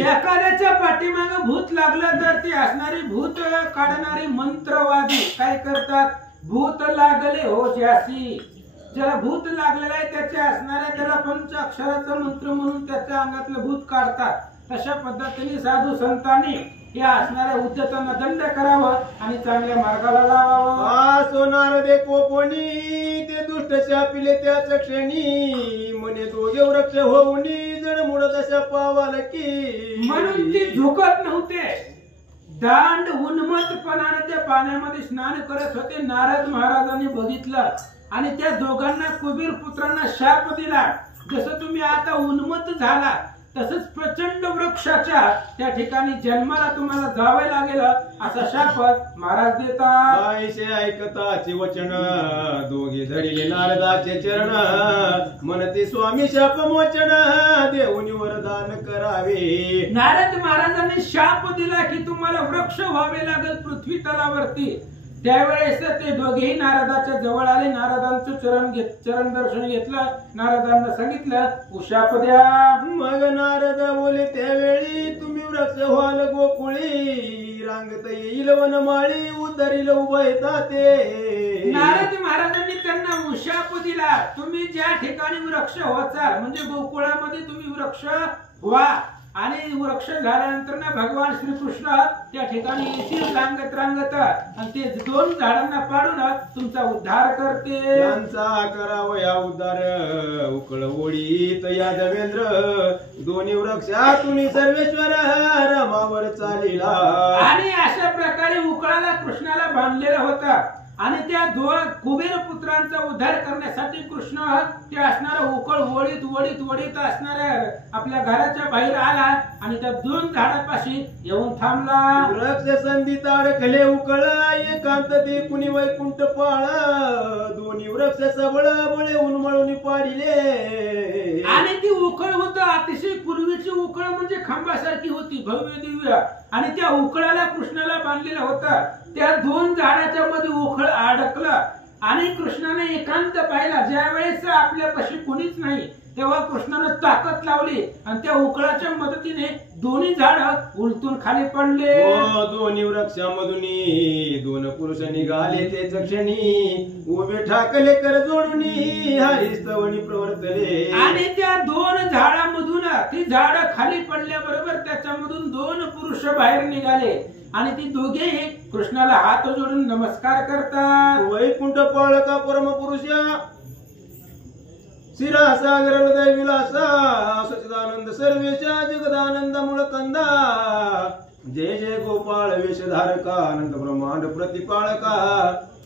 एखाद्याच्या पाठीमागे भूत लागलं तर ते असणारी भूत काढणारी मंत्रवादी काय करतात, भूत लागले हो ज्यासी, ज्याला भूत लागलेलं आहे त्याच्या असणाऱ्या त्याला पंचाक्षराचा मंत्र म्हणून त्याच्या अंगातलं भूत काढतात. तशा पद्धतीने साधू संतांनी या असणाऱ्या उद्धतांना दंड करावं आणि चांगल्या मार्गाला लावावं. सोनार दे कोपोनी ते दुष्ट शापिले त्याच क्षणी म्हणे दोघे वृक्ष होऊनी जड मुड तशा पावाल की. म्हणून ते झुकत नव्हते, दांड उन्मत्तपणाने त्या पाण्यामध्ये स्नान करत होते. नारद महाराजांनी बघितलं आणि त्या दोघांना कुबीर पुत्रांना शाप दिला. जसं तुम्ही आता उन्मत्त झाला तसंच प्रचंड वृक्षाच्या त्या ठिकाणी जन्माला तुम्हाला जावे लागेल असा शाप महाराज देतात. आईचे ऐकताचे वचन दोघे धरिले नारदाचे चरण म्हणते स्वामी शाप मोचन देऊनी वरदान करावे. नारद महाराजांनी शाप दिला की तुम्हाला वृक्ष व्हावे लागेल पृथ्वी तलावरती. त्यावेळेस ते दोघेही नारदाच्या जवळ आले. नारदांचं चरण दर्शन घेतलं. नारदांना सांगितलं शाप द्या. मग नारद बोले त्यावेळी तुम्ही वृक्ष व्हाल गोकुळी रांगत येईल वनमाळी उतरील उभयता ते. नारद महाराजांनी त्यांना शाप दिला तुम्ही ज्या ठिकाणी वृक्ष व्हाचाल म्हणजे गोकुळामध्ये तुम्ही वृक्ष व्हा आणि वृक्ष झाल्यानंतर ना भगवान श्रीकृष्ण त्या ठिकाणी येतील रांगत रांगत आणि ते दोन झाडांना पाडून तुमचा उद्धार करते. त्यांचा करावया उद्धार उकळ ओळीत या देवेंद्र दोन्ही वृक्षातून सर्वेश्वर रमावर चालिला. आणि अशा प्रकारे उकळाला कृष्णाला बांधलेला होता आणि त्या दोन कुबेर पुत्रांचा उद्धार करण्यासाठी कृष्ण ते असणारा उकळ वळीत वळीत वळीत असणाऱ्या आपल्या घराच्या बाहेर आला आणि त्या दोन झाडापाशी येऊन थांबला. वृक्ष संधीत अडकले उकळ एकांत ते कुणी वैकुंठ पाळ दोन्ही वृक्ष सबळ बळे उन्मळून पाडिले. आणि ती उकळ होत अतिशय पूर्वीची उकळ म्हणजे खांबासारखी होती भव्य दिव्य आणि त्या उकळाला कृष्णाला बांधलेला होता. त्या दोन झाडाच्या मध्ये उकळ अडकलं आणि कृष्णाने एकांत पाहिला. ज्या वेळेस आपल्यापाशी कोणीच नाही तेव्हा कृष्णाने ताकद लावली आणि त्या उकळाच्या मदतीने दोन्ही झाड उलटून खाली पडले. दोन्ही वृक्षामधून दोन पुरुष निघाले तेच क्षणी उभे ठाकले कर जोडून हरिस्तवनी प्रवर्तले. आणि त्या दोन झाडामधून ती झाड खाली पडल्याबरोबर त्याच्यामधून दोन पुरुष बाहेर निघाले आणि ती दोघेही कृष्णाला हात जोडून नमस्कार करतात. वैकुंठ पाळका परमपुरुषा शिरा सागर हृदय विलासा सचिदानंद सर्वेशा जगदानंद मूळ कंदा जय जय गोपाळ वेशधारका अनंत ब्रह्मांड प्रतिपाळका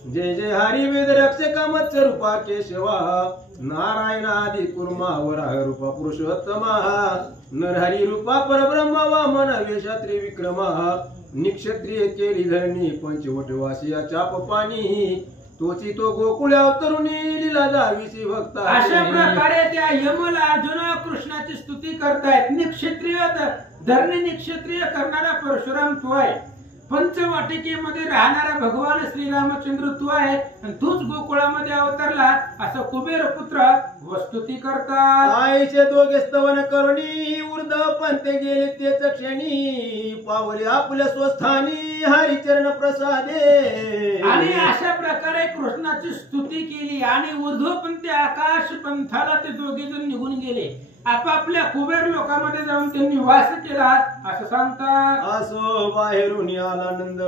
जय जय हरी वेद रक्षका मत्स्य रूपा केशवा नारायण आदि कुर्मा वराह रूपा पुरुषोत्तमा नरहरी रूपा परब्रह्मा वामन वेशा त्रिविक्रमा निक्षत्रिय केली धरणी पंचवटवासिया चाप पाणी तोची तो गोकुळ अवतरुणी लीला दावीची भक्त. अशा प्रकारे त्या यमल अर्जुन कृष्णाची स्तुती करतायत. निक्षत्रिय धरणी निक्षत्रिय करणारा परशुराम तू आहे, पंचवाटिकेमध्ये राहणारा भगवान श्रीरामचंद्र तू आहे आणि तूच गोकुळामध्ये अवतरला असं कुबेर पुत्र वस्तुती करतात. आईचे दोघे स्तवन करुणी उर्ध पंते गेले तेच क्षणी पावले आपल्या स्वस्थानी हरिचरण प्रसादे. आणि अशा प्रकारे कृष्णाची स्तुती केली आणि ऊर्ध्वपंथी आकाश पंथाला ते दोघे जण निघून गेले. आपापल्या कुबेर लोकांमध्ये जाऊन त्यांनी वास केला असं सांगतात. असो बाहेरून आलानंद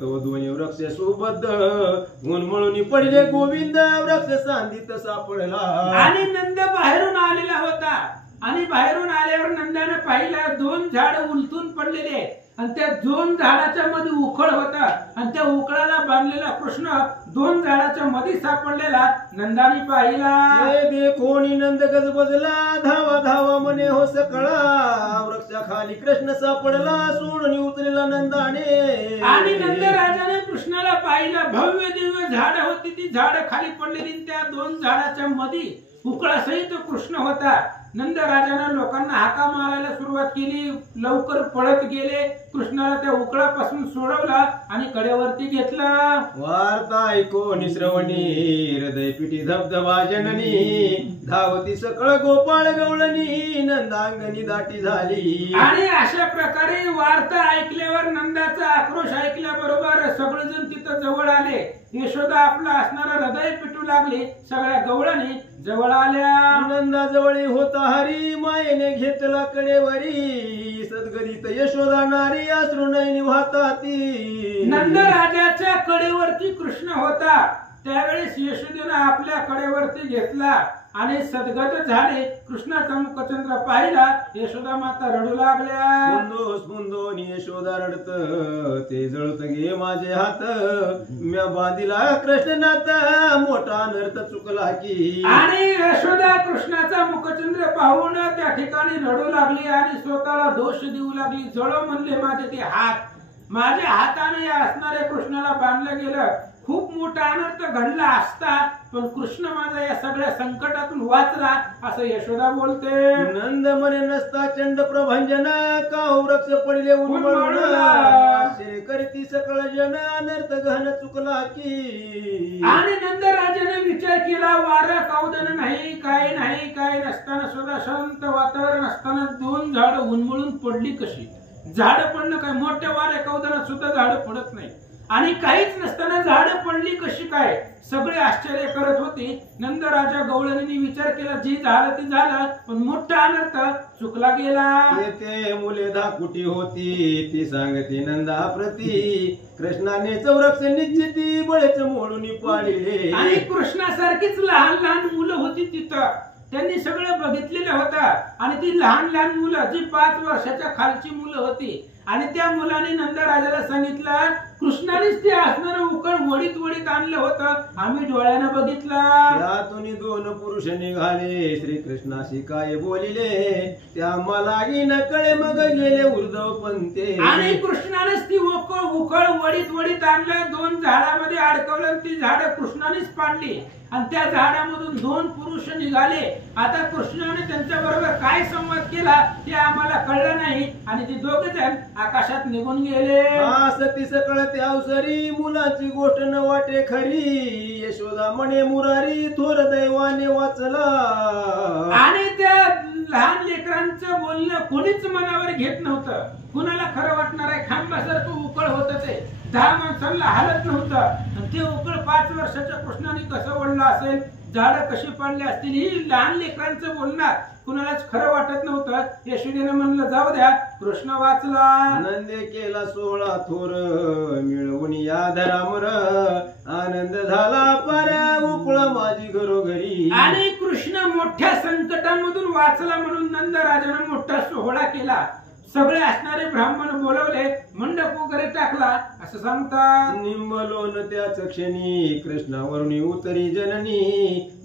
तो दोन्ही वृक्ष सुबद्ध उन्मळून पडले गोविंद वृक्ष सांधित सापडला. आणि नंद बाहेरून आलेला होता आणि बाहेरून आल्यावर नंदाने पाहिलं दोन झाड उलटून पडलेले आणि त्या 2 झाडाच्या मध्ये उखळ होता आणि त्या उखळाला बांधलेला कृष्ण 2 झाडाच्या मध्ये सापडलेला नंदाने पाहिला. हे देखोनी नंद गजबजला, धावा धावा म्हणे हो सकळा, वृक्षाखाली कृष्ण सापडला, सोडून उतरला नंदाने. आणि नंद राजाने कृष्णाला पाहिलं. भव्य दिव्य झाड होती, ती झाड खाली पडलेली, त्या 2 झाडाच्या मध्ये उकळासहित कृष्ण होता. नंद राजाने लोकांना हाका मारायला सुरुवात केली. लवकर पळत गेले, कृष्णाला त्या उकळापासून सोडवला आणि कडेवरती घेतला. वार्ता ऐकून श्रवणी, हृदय पिठी धबधबा जननी, धावती सकळ गोपाळ गवळणी, नंदांगणी दाटी झाली. आणि अशा प्रकारे वार्ता ऐकल्यावर, नंदाचा आक्रोश ऐकल्याबरोबर सगळेजण तिथं जवळ आले. यशोदा आपला असणारा हृदय पिटू लागली. सगळ्या गवळणी जवळ आल्या. नंदा जवळी होता हरी, मायेने घेतला कडेवरी, सद्गदित यशोदा नारी, अश्रू नयनी वाहता ती. नंद राजाच्या कडेवरती कृष्ण होता. त्यावेळेस यशोदेने आपल्या कडेवरती घेतला आणि सद्गत झाले. कृष्णाचा मुखचंद्र पाहिला. यशोदा माता रडू लागल्या. मुंदोस मुंदोनी यशोदा रडत, ते जळत गे माझे हात, म्या बांधिला कृष्णनाथ, मोठा अनर्थ चुकला की. आणि यशोदा कृष्णाचा मुखचंद्र पाहून त्या ठिकाणी रडू लागली आणि स्वतःला दोष देऊ लागली. जळ म्हणले माझे ते हात, माझ्या हाताने या असणाऱ्या कृष्णाला बांधलं गेलं. खूप मोठा अनर्थ घडला असता, पण कृष्ण माझा या सगळ्या संकटातून वाचला, असं यशोदा बोलते. नंद म्हणे नसता चंड प्रभंजन, का वृक्ष पडले उन्मळून, आश्चर्य करती सकळ जन, अनर्थ गहन चुकला की. आणि नंद राजाने विचार केला, वारा कावदन नाही, काय नाही, काय नसताना सुद्धा शांत वातावरण असताना 2 झाडं उन्मळून पडली कशी. झाडं पडणं काय, मोठ्या वाऱ्या कावदानात सुद्धा झाडं पडत नाही. आणि काहीच नसताना झाडं पडली कशी काय, सगळे आश्चर्य करत होते. नंद राजा गवळणीने विचार केला, जी झालं ते झालं, पण मोठा अनर्थ चुकला गेला. येथे मुले धाकुटी होती, ती सांगते नंदा प्रती, कृष्णाने वृक्ष निश्चिती, बळेच मोडून पाळले. आणि कृष्णासारखीच लहान लहान मुलं होती तिथं. त्यांनी सगळं बघितलेलं होतं. आणि ती लहान लहान मुलं, जी 5 वर्षाच्या खालची मुलं होती, आणि त्या मुलाने नंद राजाला सांगितलं, कृष्णानेच ते असणारं उकळ वडीत वडीत आणलं होतं, आम्ही डोळ्यानं बघितलं. त्यातून 2 पुरुष निघाले, श्रीकृष्णाशी काय बोलिले, त्या मलाही न कळे, मग गेले उर्धव पंते. आणि कृष्णानेच ती उकळ वडीत वडीत आणलं, 2 झाडामध्ये अडकवलं, ती झाडं कृष्णानेच पाडली. आणि त्या झाडामधून 2 पुरुष निघाले. आता कृष्णाने त्यांच्या बरोबर काय संवाद केला ते आम्हाला कळलं नाही. आणि ते 2 जण आकाशात निघून गेले. सती सकळ त्या अवसरी, मुलाची गोष्ट न वाटे खरी, यशोदा म्हणे मुरारी, थोर दैवाने वाचला. आणि त्या लहान लेकरांचं बोलणं कोणीच मनावर घेत नव्हतं. कुणाला खरं वाटणार आहे, खांबासारखं उकळ होतच आहे, 10 माणसांना हालत नव्हतं. आणि ते उकळ 5 वर्षाच्या कृष्णाने कसं ओढलं असेल, झाडं कशी पडली असतील, ही लहान लेकरांचं बोलणार कुणालाच खरं वाटत नव्हतं. यशोदेने म्हणलं, जाऊ द्या, कृष्ण वाचला. नंदे केला 16 थोर, मिळवून या धरामर, आनंद झाला पार, उकळा माझी घरोघरी. आणि कृष्ण मोठ्या संकटामधून वाचला म्हणून नंद राजाने मोठा सोहळा केला. सगळे असणारे ब्राह्मण बोलवले, मंडप वगैरे टाकला, असं सांगतात. निंबलोन त्याच क्षणी, कृष्णावरून उतरी जननी,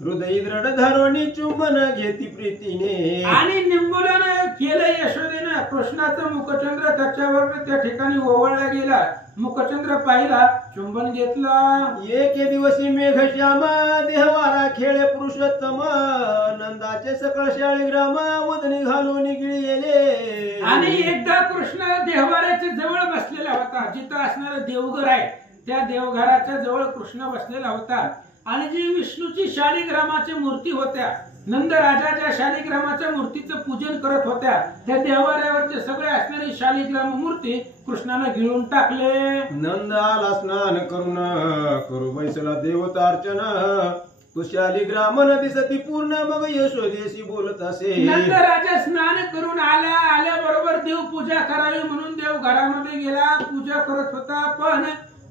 हृदय दृढ धरोणी, चुंबन घेती प्रीतीने. आणि निंबोलन केलं यशोदेनं. कृष्णाचं मुखचंद्र त्याच्यावर त्या ठिकाणी ओवळला गेला. मुखचंद्र पाहिला, चुंबन घेतलं. एके दिवशी मेघ श्यामा, देहवारा खेळे पुरुषोत्तम, नंदाचे सकळ शाळीग्राम, वदनी घालून गिळले. आणि एकदा कृष्ण देहवाऱ्याच्या जवळ बसलेला होता. जिथं असणारं देवघर आहे, त्या देवघराच्या जवळ कृष्ण बसलेला होता. आणि जी विष्णूची शालिग्रामाची मूर्ती होत्या, नंद राजा ज्या शालिग्रामाच्या मूर्तीचं पूजन करत होत्या, त्या देवाऱ्यावरचे सगळे असणारी शालिग्राम मूर्ती कृष्णाने गिळून टाकले. नंद आला स्नान करून, करू बैसला देवतार्चन, तो शालिग्राम न दिसती पूर्ण, मग यशोदेशी बोलत असे. नंद राजा स्नान करून आल्याबरोबर देव पूजा करावी म्हणून देव घरामध्ये गेला, पूजा करत होता. पण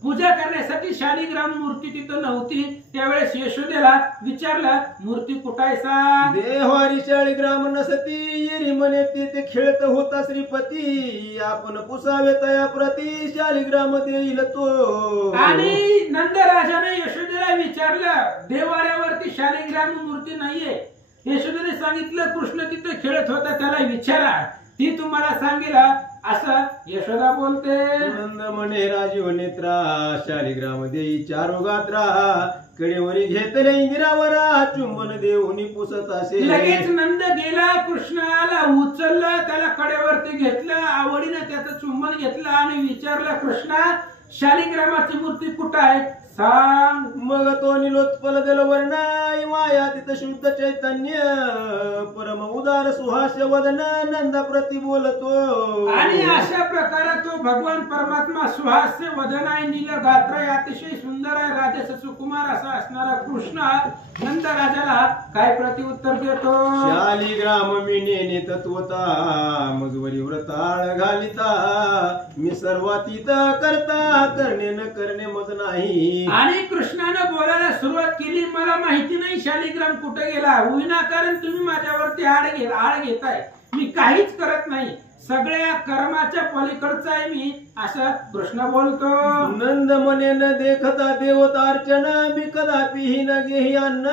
पूजा करण्यासाठी शालिग्राम मूर्ती तिथं नव्हती. त्यावेळेस यशोदेला विचारलं, मूर्ती कुठायसा? देवारी शाळीग्राम नसती, येरी म्हणे ते खेळत होता श्रीपती. आपण पुसावे तया प्रती, शालिग्राम देईल तो. आणि नंदराजाने यशोदेला विचारलं, देवाऱ्यावरती शालिग्राम मूर्ती नाहीये. यशोदेने सांगितलं, कृष्ण तिथे खेळत होता, त्याला विचारा, ती तुम्हाला सांगेल. असं यशोदा बोलते. नंद म्हणे राजीव नेत्रा, शालिग्राम देई चारो गात्रा. कडेवरी घेतले इंदिरावरा, चुंबन देऊनी पुसत असे. लगेच नंद गेला, कृष्णाला उचललं, त्याला कडेवरती घेतलं, आवडीनं त्याचं चुंबन घेतलं आणि विचारलं, कृष्णा शालिग्रामाची मूर्ती कुठं आहे सांग. मग तो निलोत्पल दल वर्णाय, माया तिथ शुद्ध चैतन्य. परम उदार सुहास्य वदन, नंदा प्रति बोलतो. आणि अशा प्रकारे तो भगवान परमात्मा सुहास्य वदन आहे, नील गात्र आहे, अतिशय सुंदर आहे, राजस सुकुमार असा असणारा कृष्ण नंद राजाला काय प्रत्युत्तर देतो. शालिग्राम मी नेने तत्वता, मजवरी व्रताळ घालिता. मी सर्वातीत करता, करणे न करणे मज नाही. आणि कृष्णानं बोलायला सुरुवात केली, मला माहिती नाही शालिग्राम कुठे गेला. विनाकारण तुम्ही माझ्यावरती आळ घेताय. मी काहीच करत नाही, सगळ्या कर्माच्या पलीकडचा आहे मी, असं कृष्ण बोलतो. नंद म्हणे न देखता देवतार्चन, मी कदापि न घेही अन्न.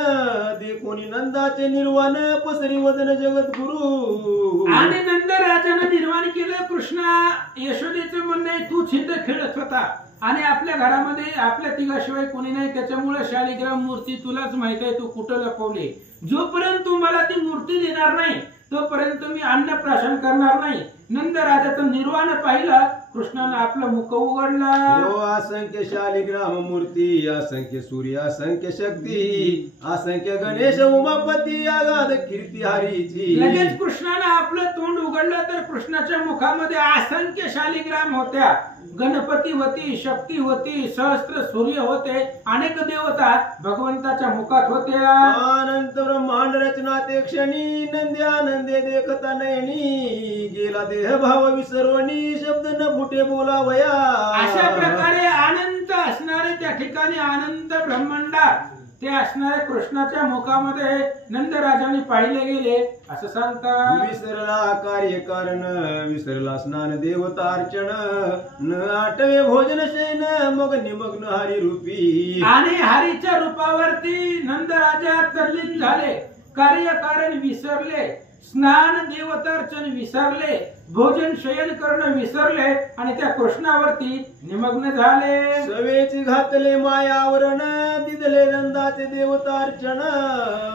देखोनी नंदाचे निर्वाण, पसरी वदन जगद्गुरु. आणि नंद राजानं निर्माण केलं. कृष्णा यशोदेचं म्हणणं आहे, तूच इथं खेळत होता आणि आपल्या घरामध्ये आपल्या तिघाशिवाय कोणी नाही, त्याच्यामुळे शालिग्राम मूर्ती तुलाच माहित आहे, तू कुठं लपवली. जोपर्यंत तू मला ती मूर्ती देणार नाही तोपर्यंत मी अन्नप्राशन करणार नाही. नंद राजाचं निर्वाण पाहिलं, कृष्णानं आपलं मुख उघडलं. असंख्य शालिग्राम मूर्ती, असंख्य सूर्य, असंख्य शक्ती, असंख्य गणेश उमापती, आगाध कीर्ती हरीची. लगेच कृष्णानं आपलं तोंड उघडलं तर कृष्णाच्या मुखामध्ये असंख्य शालिग्राम होत्या. गणपती होती, शक्ती होती, सहस्त्र सूर्य होते, अनेक देवता भगवंताच्या मुखात होत्या. अनंत ब्रह्मांड रचना ते क्षणी, नंदी आनंदे देखता नयनी. गेला देह भाव विसरवणी, शब्द न फुटे बोलावया. अशा प्रकारे अनंत असणारे त्या ठिकाणी अनंत ब्रह्मांडात ते असणाऱ्या कृष्णाच्या मुखामध्ये नंदराजाने पाहिले गेले असं सांगतात. विसरला कार्य कारण, विसरला स्नान देवतार्चन. न आठवे भोजन शयन, मग निमग्न हरी रूपी. आणि हरीच्या रूपावरती नंदराजा तल्लीन झाले. कार्य कारण विसरले, स्नान देवतार्चन विसरले, भोजन शयन करणं विसरले आणि त्या कृष्णावरती निमग्न झाले. सवेची घातले मायावरण, दिदले नंदाचे देवतार्चन.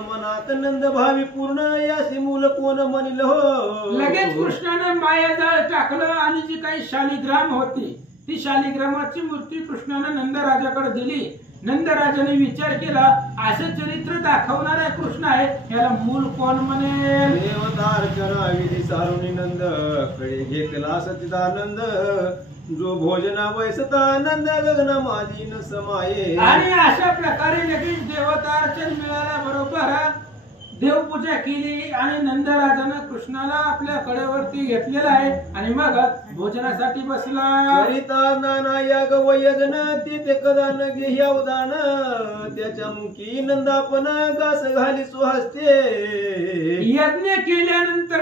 मनात नंद भावी पूर्ण, यासी मूल कोण म्हणिल हो. लगेच कृष्णानं मायाजाळ टाकलं आणि जी काही शालिग्राम होती ती शालिग्रामाची मूर्ती कृष्णानं नंदराजाकडे दिली. नंदराजाने विचार केला, असं चरित्र दाखवणारा कृष्ण आहे, याला मूल कोण म्हणेल. देवतार्चना विधी सारुणी नंद, कडे घेतला सच्चिदानंद. जो भोजना वैसतानंद, गगन माझी न समाये. आणि अशा प्रकारे लगेच देवतार्चन मिळाल्याबरोबर देवपूजा केली आणि नंदराजानं कृष्णाला आपल्या कडेवरती घेतलेला आहे आणि मग भोजनासाठी बसला. करिता नाना याग वयजन, ते कदा न घेही अवदान. त्याच्या मुखी नंदापन, गास घाली सुहास्ते. यज्ञ केल्यानंतर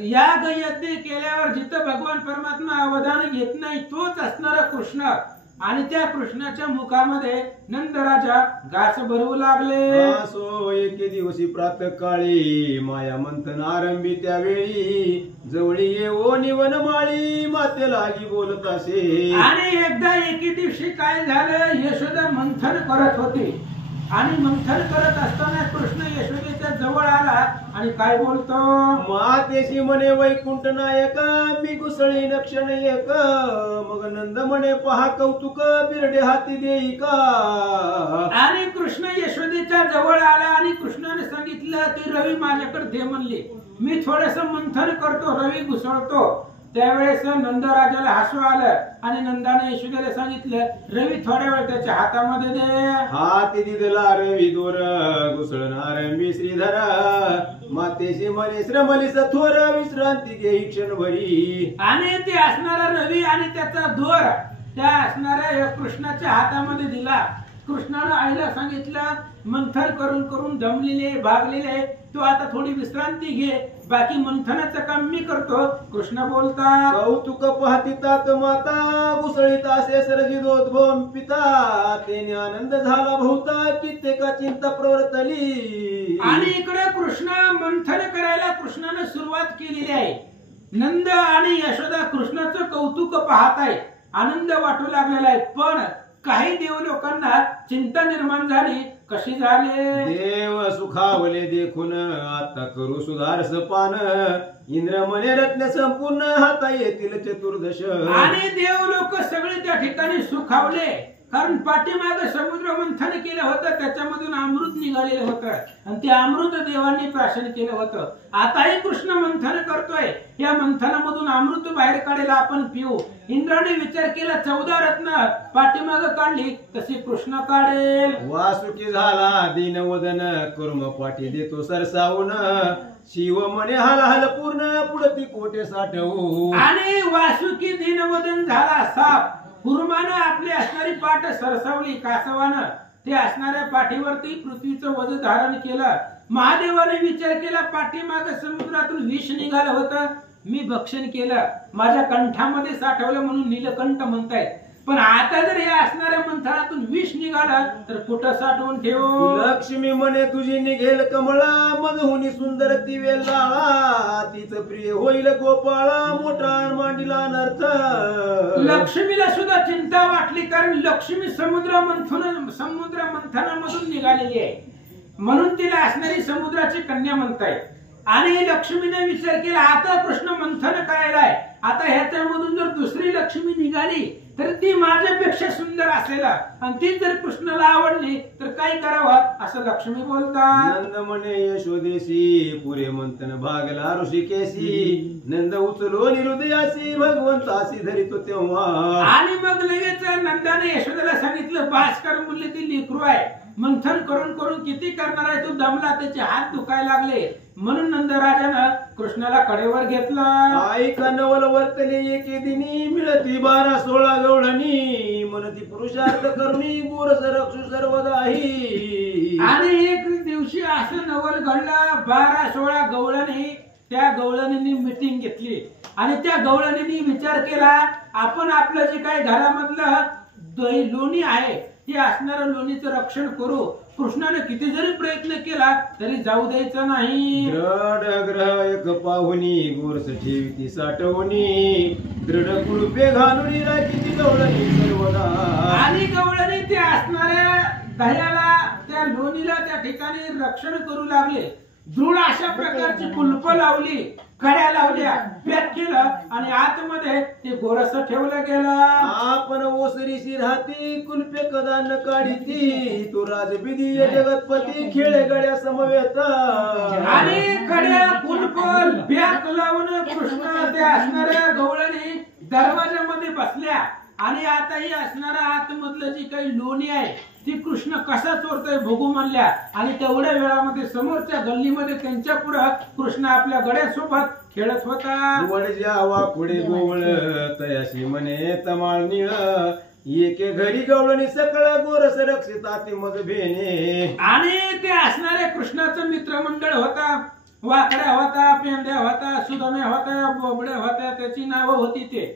याग यज्ञ केल्यावर जिथं भगवान परमात्मा अवदान घेत नाही तोच असणारा कृष्ण. आणि त्या कृष्णाच्या मुखामध्ये नंदराजा घास भरवू लागले. असो एके दिवशी प्रातः काळी, माया मंथन आरंभी त्यावेळी. जवळी येवो निवन माळी, माते लागी बोलत असे. आणि एकदा एके दिवशी काय झालं, यशोदा मंथन करत होती आणि मंथन करत असताना कृष्ण यशोदेच्या जवळ आला आणि काय बोलतो. मातेशी म्हणे वैकुंठ नायक, मी घुसळी नक्षण एक. मग नंद म्हणे पहा कौतुक, बिरडे हाती देई का. आणि कृष्ण यशोदेच्या जवळ आला आणि कृष्णाने सांगितलं, ती रवी माझ्याकडे दे म्हणली. मी थोडस मंथन करतो, रवी घुसळतो. त्यावेळेस नंदराजाला हसू आलं आणि नंदाने यशोदेला सांगितलं, रवी थोड्या वेळ त्याच्या हातामध्ये दे. हाती दिदला रवी दोर, घुसळणार मी श्रीधर. मातेशी म्हणे श्रमली सथोर, विश्रांती घेई क्षणभरी. आणि ते असणारा रवी आणि त्याचा दोर त्या असणाऱ्या कृष्णाच्या हातामध्ये दिला. कृष्णानं आईला सांगितलं मंथन करून करून दमलेले भागलेले, तू आता थोडी विश्रांती घे, बाकी मंथनाचं काम मी करतो. कृष्ण बोलतात कौतुक पाहती तात माता घुसळीत असे सरजिदोद्भव पिता तेने आनंद झाला बहुता कित्येका चिंता प्रवर्तली. आणि इकडे कृष्ण मंथन करायला कृष्णाने सुरुवात केलेली आहे. नंद आणि यशोदा कृष्णाचं कौतुक पाहत आहे, आनंद वाटू लागलेला आहे. पण काही देव लोकांना चिंता निर्माण झाली. कशी झाले? देव सुखावले देखून आता करू सुधारस पान इंद्र मने रत्न संपूर्ण हाता येतील चतुर्दश. आणि देव लोक सगळे त्या ठिकाणी सुखावले, कारण पाठीमागे समुद्र मंथन केलं होतं, त्याच्यामधून अमृत निघालेलं होतं आणि ते अमृत देवांनी प्राशन केलं होतं. आताही कृष्ण मंथन करतोय, या मंथनामधून अमृत बाहेर काढायला आपण पिऊ. इंद्राने विचार केला 14 रत्न पाठीमागे काढली, तशी कृष्ण काढेल. वासुकी झाला दीनवदन कुर्म पाठी देतो सरसावून शिव म्हणे हाल पूर्ण पुढती कोटे साठवू. आणि वासुकी दीनवदन झाला साप. कुर्मानं आपली असणारी पाठ सरसवली, कासवानं ते असणाऱ्या पाठीवरती पृथ्वीचं वज धारण केलं. महादेवाने विचार केला पाठीमागे समुद्रातून विष निघालं होतं, मी भक्षण केलं, माझ्या कंठामध्ये साठवलं म्हणून नीलकंठ म्हणतायत. पण आता जर या असणाऱ्या मंथनातून विष निघालं तर कुठं साठवून ठेवू? लक्ष्मी म्हणे तुझी निघेल कमळा मधुनी सुंदर ती वेल्ला तीच प्रिय होईल गोपाळा मोठा मांडीला अनर्थ. लक्ष्मीला सुद्धा चिंता वाटली, कारण लक्ष्मी समुद्र मंथनामधून निघालेली आहे, म्हणून तिला असणारी समुद्राची कन्या म्हणतायत. आणि लक्ष्मीने विचार केला आता कृष्ण मंथन करायला आहे, आता ह्याच्यामधून जर दुसरी लक्ष्मी निघाली तर ती माझ्यापेक्षा सुंदर असेल, आणि ती जर कृष्णाला आवडली तर काय करावं असं लक्ष्मी बोलतात. नंद म्हणे यशोदेशी पुरे मंथन भागला ऋषिकेशी नंद उचलो हृदयाशी भगवंताशी धरितो तेव्हा. आणि मग लगेच नंदाने यशोदेला सांगितलं भास्कर मुले ती लेकरू आहे, मंथन करून करून किती करणार आहे, तू दमला, त्याचे हात दुखायला लागले, म्हणून नंदराजानं कृष्णाला कडेवर घेतलं. आई नवल वर्तले एके दिनी मिळती 12-16 गवळणी म्हणती पुरुषार्थ करुणी गोरस रक्षू सर्वदाही. आणि एक दिवशी असं नवल घडलं, 12-16 गवळणी, त्या गवळणींनी मीटिंग घेतली आणि त्या गवळणींनी विचार केला आपण आपलं जे काही घरामधलं लोणी आहे ते असणारं लोणीचं रक्षण करू. कृष्णाने किती जरी प्रयत्न केला तरी जाऊ द्यायचं नाही. दृढ ग्रह एक पाहुनी गोरस ठेवी साठवणी दृढ कुरुपे घालून किती गवळणी सर्वदा. आणि गवळणी ते असणाऱ्या दह्याला त्या लोणीला त्या ठिकाणी रक्षण करू लागले. दृढ अशा प्रकारची कुलप लावली, कड्या लावल्या, पॅक केलं आणि आतमध्ये ते गोरस ठेवलं गेलं. आपण ओसरीशी राहती कुलपे कदा न काढीती तो राजबिदी जगतपती खेळे गड्या समवेत. आणि कड्या कुलप पॅक लावून कृष्ण ते असणाऱ्या गवळणी दरवाजामध्ये बसल्या आणि आता ही असणाऱ्या आतमधलं जी काही लोणी आहे ती कृष्ण कसा चोरतोय बघू म्हणल्या. आणि तेवढ्या वेळामध्ये समोरच्या गल्लीमध्ये त्यांच्या पुढे कृष्ण आपल्या गड्यासोबत खेळत होता. वडजावा पुढे गोवळ तयाशी म्हणे तमाळ निळ एके घरी गवळणी सकळ गोरस रक्षिता मज भेने. आणि ते असणारे कृष्णाचं मित्रमंडळ होता, वाकड्या होता, पेंड्या होता, सुदाम्या होता, बोबड्या होत्या, त्याची नावं होती ते.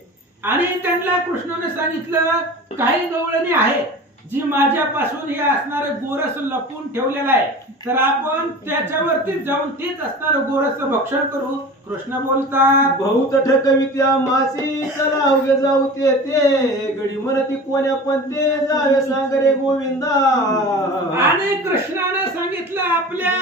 आणि त्यांना कृष्णाने सांगितलं काही गवळणी आहे जी माझ्यापासून हे असणारे गोरस लपून ठेवलेलं आहे, तर आपण त्याच्यावरती जाऊन तेच असणारं गोरस भक्षण करू. कृष्ण बोलतात बहुत ठकवित्या मासी चला अवघे जाऊ ते गडी म्हणती कोण्या पण ते जावे सांग रे गोविंदा. आणि कृष्णाने सांगितलं आपल्या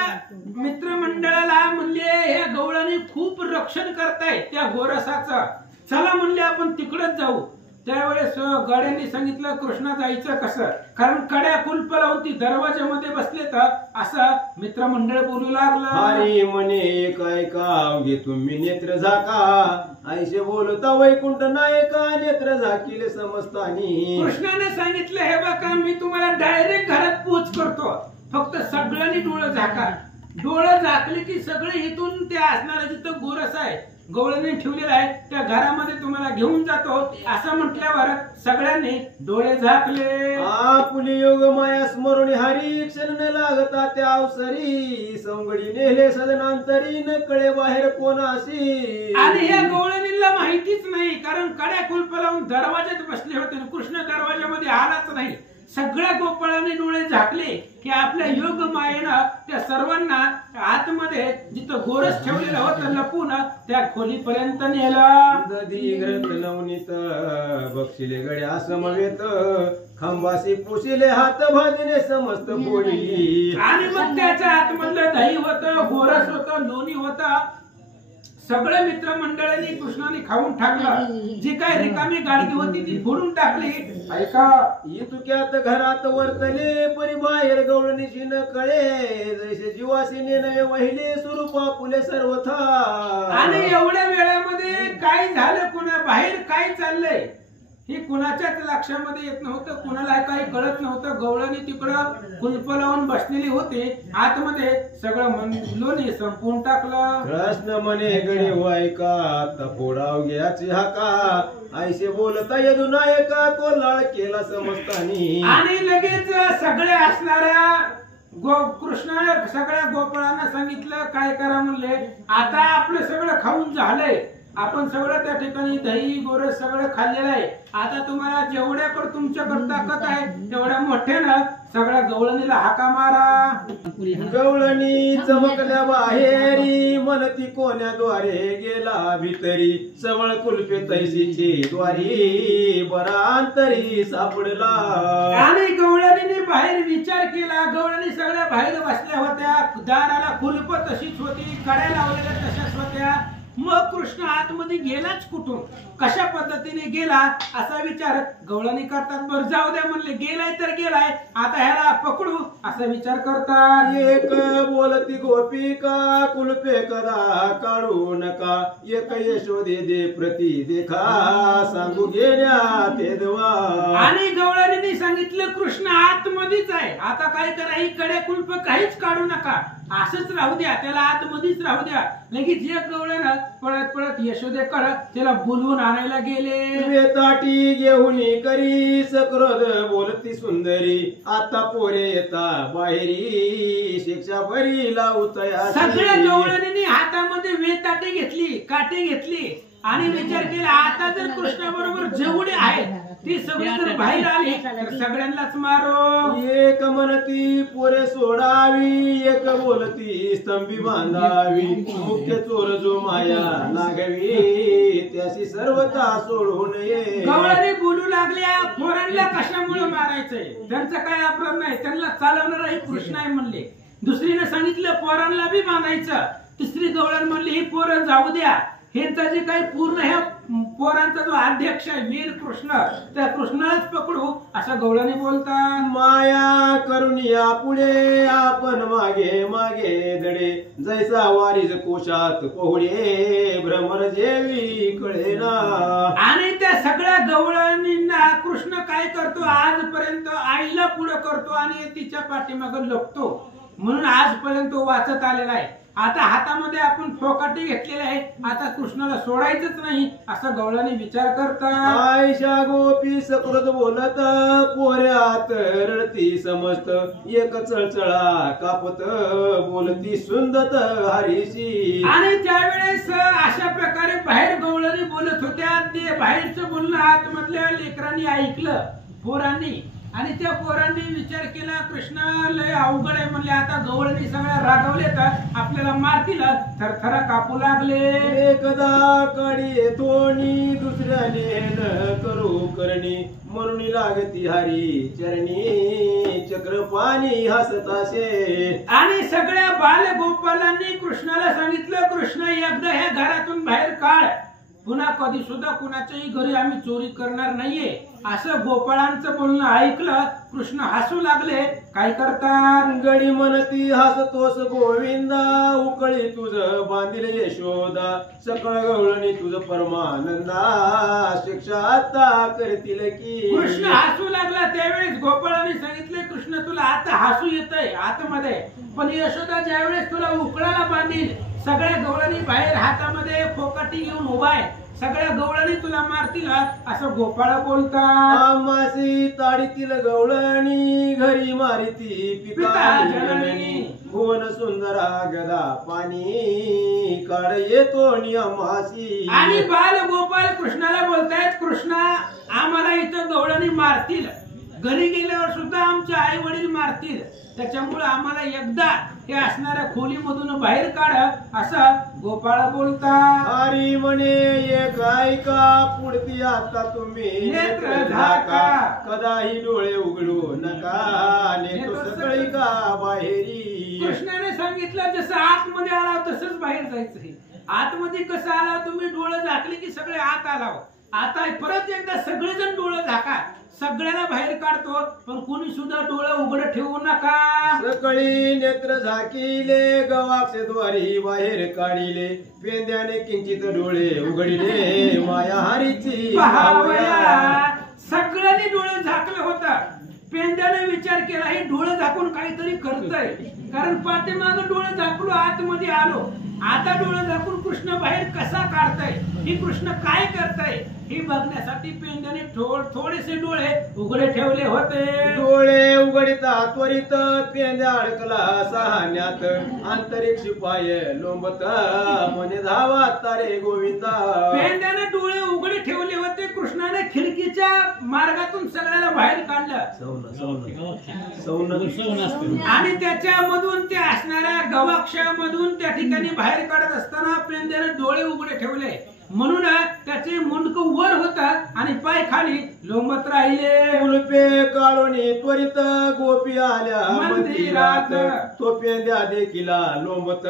मित्रमंडळाला, म्हणले हे गवळणी खूप रक्षण करतायत त्या गोरसाचं, चला म्हणले आपण तिकडेच जाऊ. त्यावेळेस गड्यांनी सांगितलं कृष्णा जायचं कसं, कारण कड्या कुलप लावून ती दरवाजामध्ये बसले तर असं मित्रमंडळ बोलू लागलं. हरी म्हणे काय का घे तुम्ही नेत्र झाका ऐसे बोलता वैकुंठ नायका नेत्र झाकीले समजतानी. कृष्णाने सांगितलं हे बघा मी तुम्हाला डायरेक्ट घरात पोच करतो, फक्त सगळ्यांनी डोळं झाका. डोळं झाकले की सगळे इथून ते असणारा जिथं गोरस आहे गवळणी ठेवलेला आहे त्या घरामध्ये तुम्हाला घेऊन जातो असं म्हटल्यावर सगळ्यांनी डोळे झाकले. आपुली योग माया स्मरुणी हरी क्षण न लागता त्या अवसरी संगडी नेले सदनांतरी न कळे बाहेर कोणाशी. आणि या गवळणीला माहितीच नाही कारण कड्या कुलप लावून दरवाज्यात बसले होते कृष्ण दरवाजामध्ये आलाच नाही. सगळ्या गोपाळांनी डोळे झाकले की आपल्या योग मायेनं त्या सर्वांना आतमध्ये जिथं गोरस ठेवलेलं होतं लपून त्या खोलीपर्यंत नेलं. दधी घरत नवनीत बक्षिले गड्या समवेत खांबाशी पुशिले हात भाजने समस्त पोळी. आणि मग त्याच्या आतमधलं दही होतं गोरस होतं लोणी होतं सगळे मित्रमंडळांनी कृष्णाने खाऊन टाकलं. जी काय रिकामी गाडगी होती ती फोडून टाकली. ऐका इतुक्यात घरात वर्तले परी बाहेर गवळणीची न कळे जैसे जीवासीने नवे वहिले स्वरूपा फुले सर्वथा. आणि एवढ्या वेळामध्ये काय झालं कुणा बाहेर काय चाललंय हे कुणाच्याच लक्षामध्ये येत नव्हतं. कुणाला काही कळत नव्हतं. गवळणी तिकडं कुलप लावून बसलेली होती आतमध्ये सगळं लोणी संपून टाकलं. कृष्ण म्हणे गडे वायका तपोडाव घ्याची हाका ऐसे बोलता येदू नायका कोल्हाळ केला समजतानी. आणि लगेच सगळे असणाऱ्या कृष्ण सगळ्या गोपाळांना सांगितलं काय करा म्हणले आता आपलं सगळं खाऊन झालंय आपण सगळं त्या ठिकाणी दही गोरस सगळं खाल्लेलं आहे. आता तुम्हाला जेवढ्या तुमच्याकडे ताकद आहे तेवढ्या मोठ्यानं सगळ्या गवळणीला हाका मारा. गवळणी चमकल्या बाहेरी मनती कोण्याद्वारे गेला भीतरी सवळ कुलपे तैसीचे द्वारी बरांतरी सापडला. आणि गवळणीने बाहेर विचार केला. गवळणी सगळ्या बाहेर बसल्या होत्या दाराला कुलप तशीच होती कड्या लावलेल्या तशाच होत्या. मग कृष्ण आतमध्ये गेलाच कुठून कशा पद्धतीने गेला असा विचार गवळणी करतात. बरं जाऊ द्या म्हणले गेलाय तर गेलाय आता ह्याला पकडू असा विचार करतात. एक बोलती गोपिका कुलपे कदा काढू नका एक यशोदे दे प्रती देखा सांगू गेल्या ते देवा. आणि गवळणीने सांगितलं कृष्ण आतमध्येच आहे आता काय करा ही कडे कुलप काहीच काढू नका असंच राहू द्या त्याला आतमध्येच राहू द्या. लगेच एक गवळण पळत पळत यशोदेकडे त्याला बोलवून आणायला गेले. वेताटी घेऊन करी सक्रद बोलती सुंदरी आता पोरे येता बाहेरी शिक्षा बरी लावतया. सगळ्या गवळणींनी हातामध्ये वेताटे घेतली काटे घेतली आणि विचार केला आता जर कृष्णाबरोबर जेवढे आहेत ती सगळी जर बाहेर आली तर सगळ्यांनाच मारो. एक म्हणती पोरे सोडावी एक बोलती स्तंभी बांधावी मुख्य चोर जो माया लागवी त्याशी सर्वता सोडू नये. गवळणी बोलू लागल्या पोरांना कशामुळे मारायचंय त्यांचा काय अपराध नाही त्यांना चालवणारा हे कृष्ण आहे म्हणले. दुसरीने सांगितलं पोरांना बी मानायचं. तिसरी गवळण म्हणली ही पोरं जाऊ द्या ह्यांचा जे काही पूर्ण ह्या पोरांचा जो अध्यक्ष आहे वीर कृष्ण त्या कृष्णालाच पकडू असं गवळणी बोलतात. माया करुनिया पुढे आपण मागे मागे दडे जैसा वारीज कोशात पोहडे भ्रमर जेवी कळेना. आणि त्या सगळ्या गवळणींना कृष्ण काय करतो आजपर्यंत आईला पुढे करतो आणि तिच्या पाठीमागे लपतो म्हणून आजपर्यंत वाचत आलेला आहे. आता हातामध्ये आपण फोकाटी घेतलेले आहे आता कृष्णाला सोडायचंच नाही असं गवळणी विचार करतात. आयशा गोपी सकृत बोलत पोऱ्यात रडती समजत एक चळचळा कापत बोलती सुंदत हरीशी. आणि त्यावेळेस अशा प्रकारे बाहेर गवळणी बोलत होत्या ते बाहेरचं बोलणं आतमधल्या लेकरांनी ऐकलं पोरांनी आणि त्या पोरांनी विचार केला कृष्ण लय अवघड आहे म्हणले आता गवळणी सगळ्या रागवले तर आपल्याला मारतील थरथर कापू लागले. एकदा कडी तोणी दुसऱ्याने न करू करणी म्हणून लागती हरी चरणी चक्र पाणी हसताशे. आणि सगळ्या बाल गोपालांनी कृष्णाला सांगितलं कृष्ण एकदा ह्या घरातून बाहेर काढ पुन्हा कधी सुद्धा कुणाच्याही घरी आम्ही चोरी करणार नाहीये असं गोपाळांचं बोलणं ऐकलं कृष्ण हसू लागले. काय करतात? गडी म्हणती हसतोस गोविंदा, उकळी तुझ बांधिल यशोदा, सकळ गवळणी तुझ परमानंदा, शिक्षा आता करतील की. कृष्ण हसू लागला. त्यावेळेस गोपाळाने सांगितले कृष्ण तुला आता हसू येतंय आतमध्ये, पण यशोदा ज्यावेळेस तुला उकळाला बांधील, सगळ्या गवळणी बाहेर हातामध्ये फोकाटी घेऊन उभा आहे, सगळ्या गवळणी तुला मारतील असं गोपाळ बोलतात. आमासी ताडीतील गवळणी, घरी मारिती पिता जननी, भुवन सुंदरा गदा पाणी, काळ येतो नियमासी. आणि बाल गोपाल कृष्णाला बोलतायत कृष्णा आम्हाला इथं गवळणी मारतील, घरी गेल्यावर सुद्धा आमचे आई वडील मारतील, त्याच्यामुळे आम्हाला एकदा हे असणाऱ्या खोलीमधून बाहेर काढ असं गोपाळ बोलतात. हरी म्हणे एक ऐका पुढती आता तुम्ही नेत्र झाका, कदाही डोळे उघडू नका, नेतो सगळी का बाहेरी. कृष्णाने सांगितलं जसं आतमध्ये आला तसंच बाहेर जायचं. आतमध्ये कसं आला तुम्ही डोळे झाकले की सगळे आत आला, आता परत एकदा सगळेजण डोळे झाका, सगळ्याला बाहेर काढतो, पण कोणी सुद्धा डोळे उघड ठेवू नका. सकळी नेत्र झाकिले, गवाक्षद्वारी बाहेर काढिले, पेंद्याने किंचित डोळे उघडिले, माया हरीची पहावया. सगळ्यांनी डोळे झाकलं होतं. पेंद्याने विचार केला हे डोळे झाकून काहीतरी करतय, कारण पाठीमाग डोळे झाकलो आतमध्ये आलो, आता डोळे झाकून कृष्ण बाहेर कसा काढताय, ही कृष्ण काय करताय हे बघण्यासाठी पेंद्याने थोडेसे डोळे उघडे ठेवले होते. डोळे उघडिता त्वरित पेंद्या अडकला सहाण्यात, अंतरिक्ष पाय लोंबत म्हणे धावा तारे गोविंदा. पेंद्याने डोळे उघडे ठेवले होते, कृष्णाने खिडकीच्या मार्गातून सगळ्याला बाहेर काढलं आणि त्याच्यामधून ते असणाऱ्या गवाक्षामधून त्या ठिकाणी बाहेर काढत असताना पेंद्याने डोळे उघडे ठेवले, म्हणून त्याचे मुंडक वर होता आणि पाय खाली लोंबत राहिले. उलपे काढून त्वरित गोपी आल्या मंदिरात, तो पेंद्या देखील लोंबत,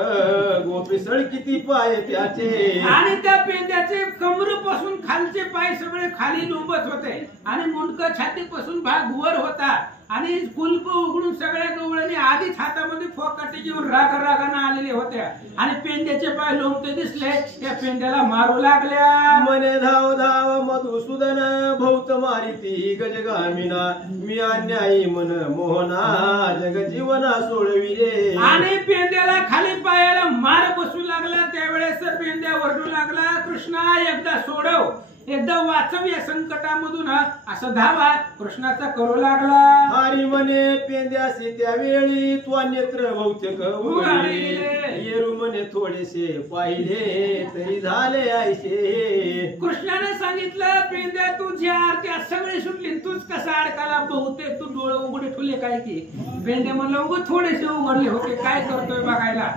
गोपी सळकिती पाय त्याचे, आणि त्या पेंद्याचे कमरेपासून खालचे पाय सगळे खाली लोंबत होते आणि मुंडक छातीपासून भाग वर होता, आणि कुलप उघडून सगळ्या गवळणी आधीच हातामध्ये फोकाटी घेऊन रागानं आलेले होत्या, आणि पेंद्याचे पाय लोंबते दिसले, त्या पेंद्याला मारू लागल्या. मने धाव धाव मधुसूदन, भौत मारिती गजगामिना, मी अन्यायी मन मोहना, जग जीवना सोडविले. आणि पेंद्याला खाली पायाला मार बसू लागला. त्यावेळेस पेंद्या वरडू लागला कृष्णा एकदा सोडव, एकदा वाचव या संकटामधून असं धावा कृष्णाचा करू लागला. हरी म्हणे पेंद्यासी त्यावेळी त्वा नेत्र बहुतेक उघडले, येरू म्हणे थोडेसे पाहिले तरी झाले ऐसे. कृष्णाने सांगितलं पेंद्या तू ज्या आरत्या सगळे सुटली, तूच कसा अडकाला, बहुतेक तू डोळे उघडे ठेवले काय की. पेंद्या म्हणलं उघड थोडेसे उघडले होते, काय करतोय बघायला.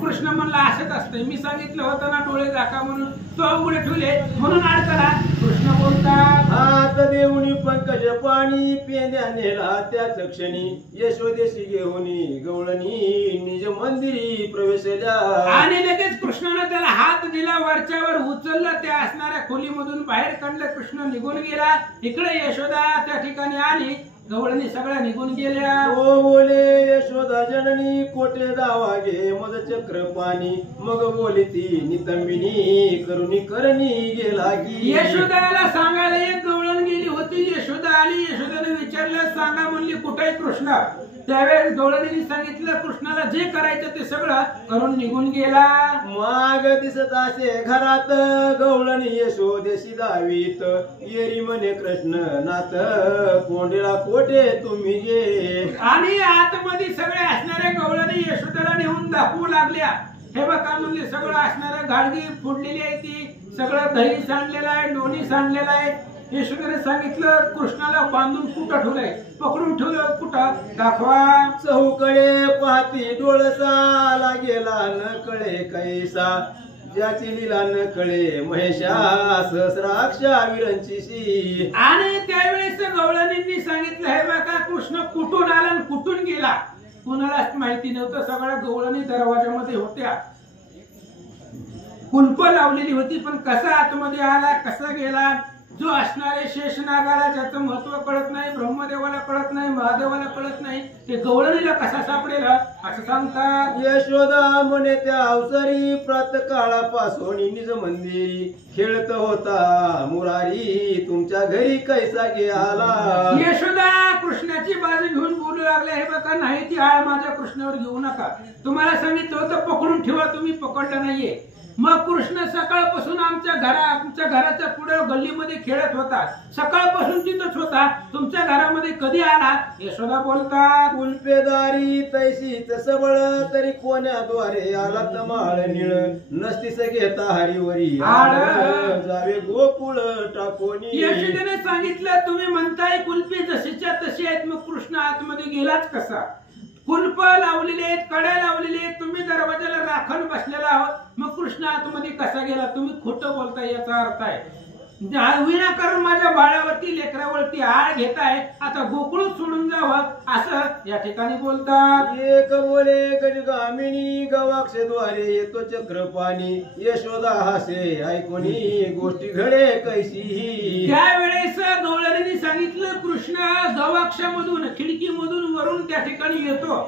कृष्ण म्हणलं असंच असतंय, मी सांगितलं होतं ना डोळे झाका म्हणून, तो उघडे ठेवले म्हणून अडकला. कृष्ण बोलतात हात देऊनी पंकज पाणी, पेंद्या नेला त्याच क्षणी, यशोदेशी घेऊनी गवळणी निज मंदिरी प्रवेशल्या. आणि लगेच कृष्णाने त्याला हात दिला, वरच्यावर उचललं, त्या असणाऱ्या खोलीमधून बाहेर काढलं. कृष्ण निघून गेला. इकडे यशोदा त्या ठिकाणी आली, गवळणी सगळ्या निघून गेल्या. ओ बोले यशोदा जननी, कोटे दावा घे मद चक्र पाणी, मग बोली ती नितंबिनी, करुणी करणी गेला की. यशोदाला सांगायला एक गवळण गेली होती. यशोदा आली, यशोदाने विचारलं सांगा म्हणली कुठे कृष्ण. त्यावेळेस गवळणीने सांगितलं कृष्णाला जे करायचं ते सगळं करून निघून गेला. माग दिसत असे घरात, गवळणी यशोदेशी दावीत, येरी म्हणे कृष्ण नाथ, कोंडेला कोठे तुम्ही गे. आणि आतमध्ये सगळे असणाऱ्या गवळणी यशोदाला नेऊन दाखवू लागल्या. हे बघा म्हणले सगळं असणाऱ्या गाडगी फुडलेली आहे, ती सगळं दही सांडलेलं आहे, लोणी सांडलेलं आहे. यशोदाने सांगितलं कृष्णाला बांधून कुठं ठेवलंय, पकडून ठेवलं, कुठं दाखवा. चहूकडे पाहती डोळसा, गेला न कळे कैसा, ज्याची लीला न कळे महेशा, सहस्राक्षा विरंचीशी. आणि त्यावेळेस गवळणींनी सांगितलं हे बघा कृष्ण कुठून आला आणि कुठून गेला कुणालाच माहिती नव्हतं. सगळ्या गवळणी दरवाजामध्ये होत्या. कुलप लावलेली होती, पण कसा आतमध्ये आला, कसा गेला, जो असणारे शेषनागाला ज्याचं महत्व कळत नाही, ब्रह्मदेवाला कळत नाही, महादेवाला कळत नाही, ते गवळणीला कसा सापडेल असं सांगतात. यशोदा म्हणे त्या अवसरी प्रातकाळापासून निज मंदिरी खेळत होता मुरारी तुमच्या घरी कैसा गे आला. यशोदा कृष्णाची बाजू घेऊन बोलू लागले, हे बघा नाही ती आळ माझ्या कृष्णावर घेऊ नका, तुम्हाला सांगितलं होतं पकडून ठेवा, तुम्ही पकडलं नाहीये. मग कृष्ण सकाळपासून आमच्या घराच्या पुढे गल्लीमध्ये खेळत होता, सकाळपासून तिथंच होता, तुमच्या घरामध्ये कधी आला. यशोदा बोलतात, कुल्पेदारी तैसीच सबळ तरी कोण्याद्वारे आला तमाळ निळ नसतीस घेता हरिवरी आळ जावे गोकुळ टाकोनी. यशोदेने सांगितलं, तुम्ही म्हणताय कुल्पी जशीच्या तशी आहेत, मग कृष्ण आतमध्ये गेलाच कसा. कुलप लावलेले आहेत, कड्या लावलेले आहेत, तुम्ही दरवाजाला राखण बसलेला आहोत, मग कृष्ण आतमध्ये कसा गेला. तुम्ही खोटं बोलताय याचा अर्थ आहे विनाकारण माझ्या बाळावरती लेकरावरती आळ घेताय, आता गोकुळ सोडून जावं असं या ठिकाणी बोलतात. एक बोले गजगामिनी गवाक्षद्वारे येतो चक्रपाणी यशोदा हासे ऐकोनी गोष्टी घडे कैसी. त्यावेळेस गवळणीने सांगितलं, कृष्ण गवाक्षामधून खिडकीमधून वरून त्या ठिकाणी येतो.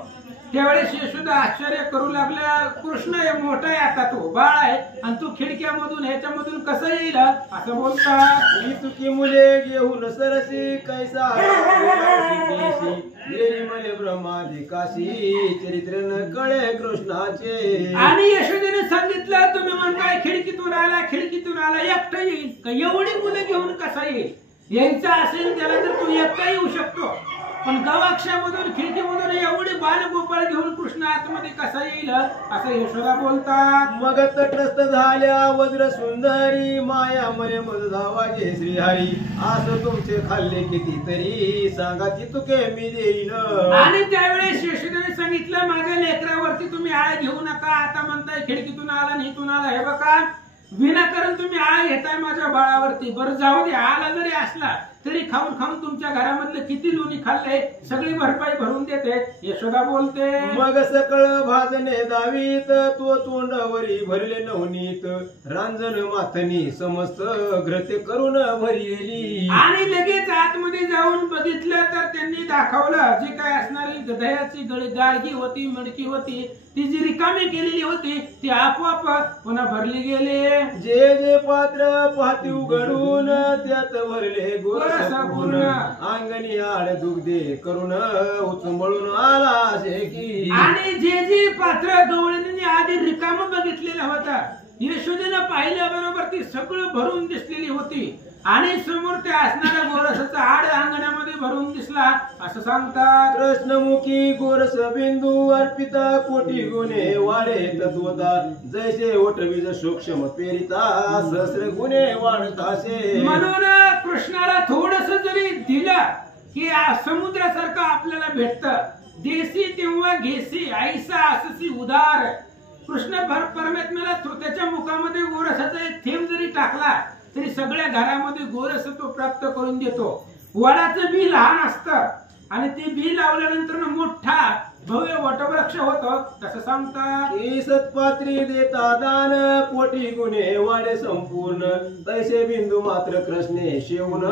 त्यावेळेस यशोदा आश्चर्य करू लागल्या, कृष्ण मोठा आहे, आता तो बाळ आहे आणि तू खिडक्यामधून ह्याच्यामधून कसं येईल असं बोलतात. ही तुकी मुले घेऊन सरसी कैसा गेली मले ब्रह्मादी काशी चरित्र न कळे कृष्णाचे. आणि यशोदेने सांगितलं, तुम्ही म्हणताय खिडकीतून आला एकटा येईल का, एवढी मुलं घेऊन कसा येईल. यायचा असेल त्याला तर तू एकटा येऊ शकतो, पण गवाक्षामधून खिडकीमधून एवढी बालगोपाळ घेऊन कृष्ण आतमध्ये कसा येईल असं यशोदा बोलतात. मग तटस्थ झाल्या वज्र सुंदरी माया मने मज धावागे श्रीहरी असं तुमचे खाल्ले कितीतरी सांगा ती तुके मी देईन. आणि त्यावेळेस यशोदेने सांगितलं, माझ्या लेकरावरती तुम्ही आळ घेऊ नका, आता म्हणताय खिडकीतून आला आणि इथून आला, हे बघा विनाकारण तुम्ही आळ घेताय माझ्या बाळावरती. बरं जाऊ दे, आला जरी असला तरी खाऊन खाऊन तुमच्या घरामधले किती लोणी खाल्ले सगळी भरपाई भरून देते. यशोदा बोलते, मग सकळ भाजने दावीत तो तोंडावरी भरले नवनीत रांजण माथनी समस्त घृते करून भरलेली. आणि लगेच आतमध्ये जाऊन बघितलं तर त्यांनी दाखवलं जे काय असणारी दह्याची गाडगी होती, मडकी होती, ती जी रिकामी केलेली होती ती आपोआप पुन्हा भरली गेले. जे जे पात्र पाहती उघडून त्यात भरले गोरस पूर्ण अंगणी आड दुग्धे करून उचंबळून आला शेकी. आणि जे जे पात्र गवळणीने आधी रिकाम बघितलेलं होतं, यशोदेनं पाहिल्याबरोबर ती सगळं भरून दिसलेली होती आणि समोर त्या असणाऱ्या गोरसाचा आड अंगणामध्ये भरून दिसला असं सांगतात. कृष्णमुखी गोरस बिंदू अर्पिता कोटी गुणे वाढे तत्वता जैसे ओटवीज सूक्ष्म पेरिता सहस्र गुणे वाढतासे. म्हणून कृष्णाला थोडस जरी दिलं की समुद्रासारखं आपल्याला भेटतं. देसी तेव्हा घेसी ऐसा अससी उदार. कृष्ण परमात्म्याला त्याच्या मुखामध्ये गोरसाचा एक थेंब जरी टाकला तरी सगळ्या घरामध्ये गोरस तो प्राप्त करून देतो. वडाचं बी लहान असतं आणि ते बी लावल्यानंतर मोठा भव्य वटवृक्ष होतो तसं सांगतात. सत्पात्री देता दान कोटी गुणे वाढे संपूर्ण तैसे बिंदू मात्र कृष्णे शेवून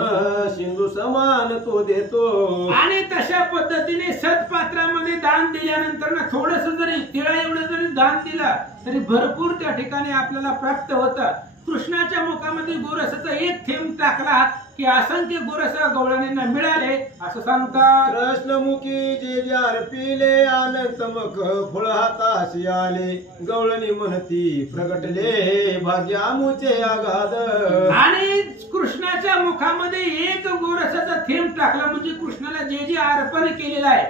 सिंधू समान तो देतो. आणि तशा पद्धतीने सत्पात्रामध्ये दान दिल्यानंतर थोडस जरी तिळा एवढं जरी दान दिलं तरी भरपूर त्या ठिकाणी आपल्याला प्राप्त होतं. कृष्णाच्या मुखामध्ये गोरसाचा एक थेंब टाकला की असंख्य गोरस गवळणींना मिळाले असं सांगतात. कृष्णमुखी जे जार पिले आनंद मख फळ हाताशी आले गवळणी म्हणती प्रगटले भाग्यामुचे आगाध. आणि कृष्णाच्या मुखामध्ये एक गोरसाचा थेंब टाकला म्हणजे कृष्णाला जे जे अर्पण केलेलं आहे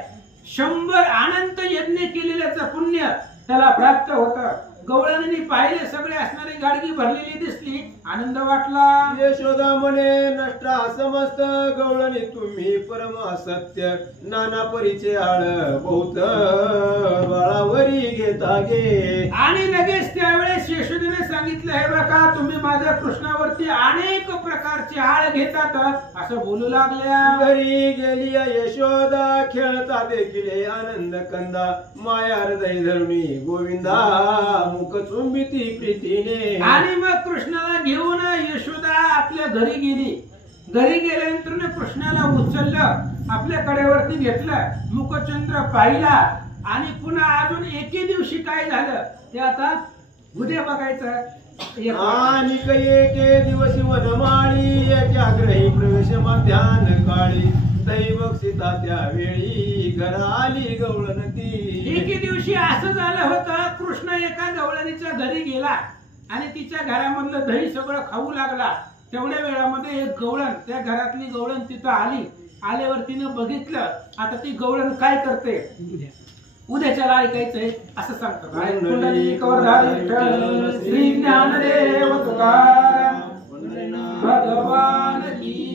100 अनंत यज्ञ केलेल्याचं पुण्य त्याला प्राप्त होतं. गवळणीने पाहिले सगळे असणारी गाडगी भरलेली दिसली आनंद वाटला. यशोदा म्हणे नष्टा समस्त गवळणी तुम्ही परम सत्य नाना परीचे आळ बहुत बाळावरी घेता गे. आणि लगेच त्यावेळेस यशोदेने सांगितलं हे बघा तुम्ही माझ्या कृष्णावरती अनेक प्रकारचे आळ घेतात असं बोलू लागल्या. घरी गेली यशोदा खेळता देखील आनंद कंदा माया हृदय धरुणी गोविंदा मुख चुंबिती प्रीतीने. आणि मग कृष्णाला घेऊन यशोदा आपल्या घरी गेली. घरी गेल्यानंतर कृष्णाला उचललं आपल्या कडेवरती घेतलं मुखचंद्र पाहिला आणि पुन्हा अजून एके दिवशी काय झालं ते आता उद्या बघायचं. आणि एके दिवशी वनमाळी एकाग्रही प्रवेश मध्यान काळी दैवक सीता त्यावेळी घर आली गवळणती. एके दिवशी असं झालं होतं कृष्ण एका गवळणीच्या घरी गेला आणि तिच्या घरामधलं दही सगळं खाऊ लागला. तेवढ्या वेळामध्ये एक गवळण त्या घरातली गवळण तिथं आली. आल्यावर तिनं बघितलं आता ती गवळण काय करते उद्याच्याला ऐकायचंय असं सांगतात. श्री ज्ञानदेव तुकाराम भगवान की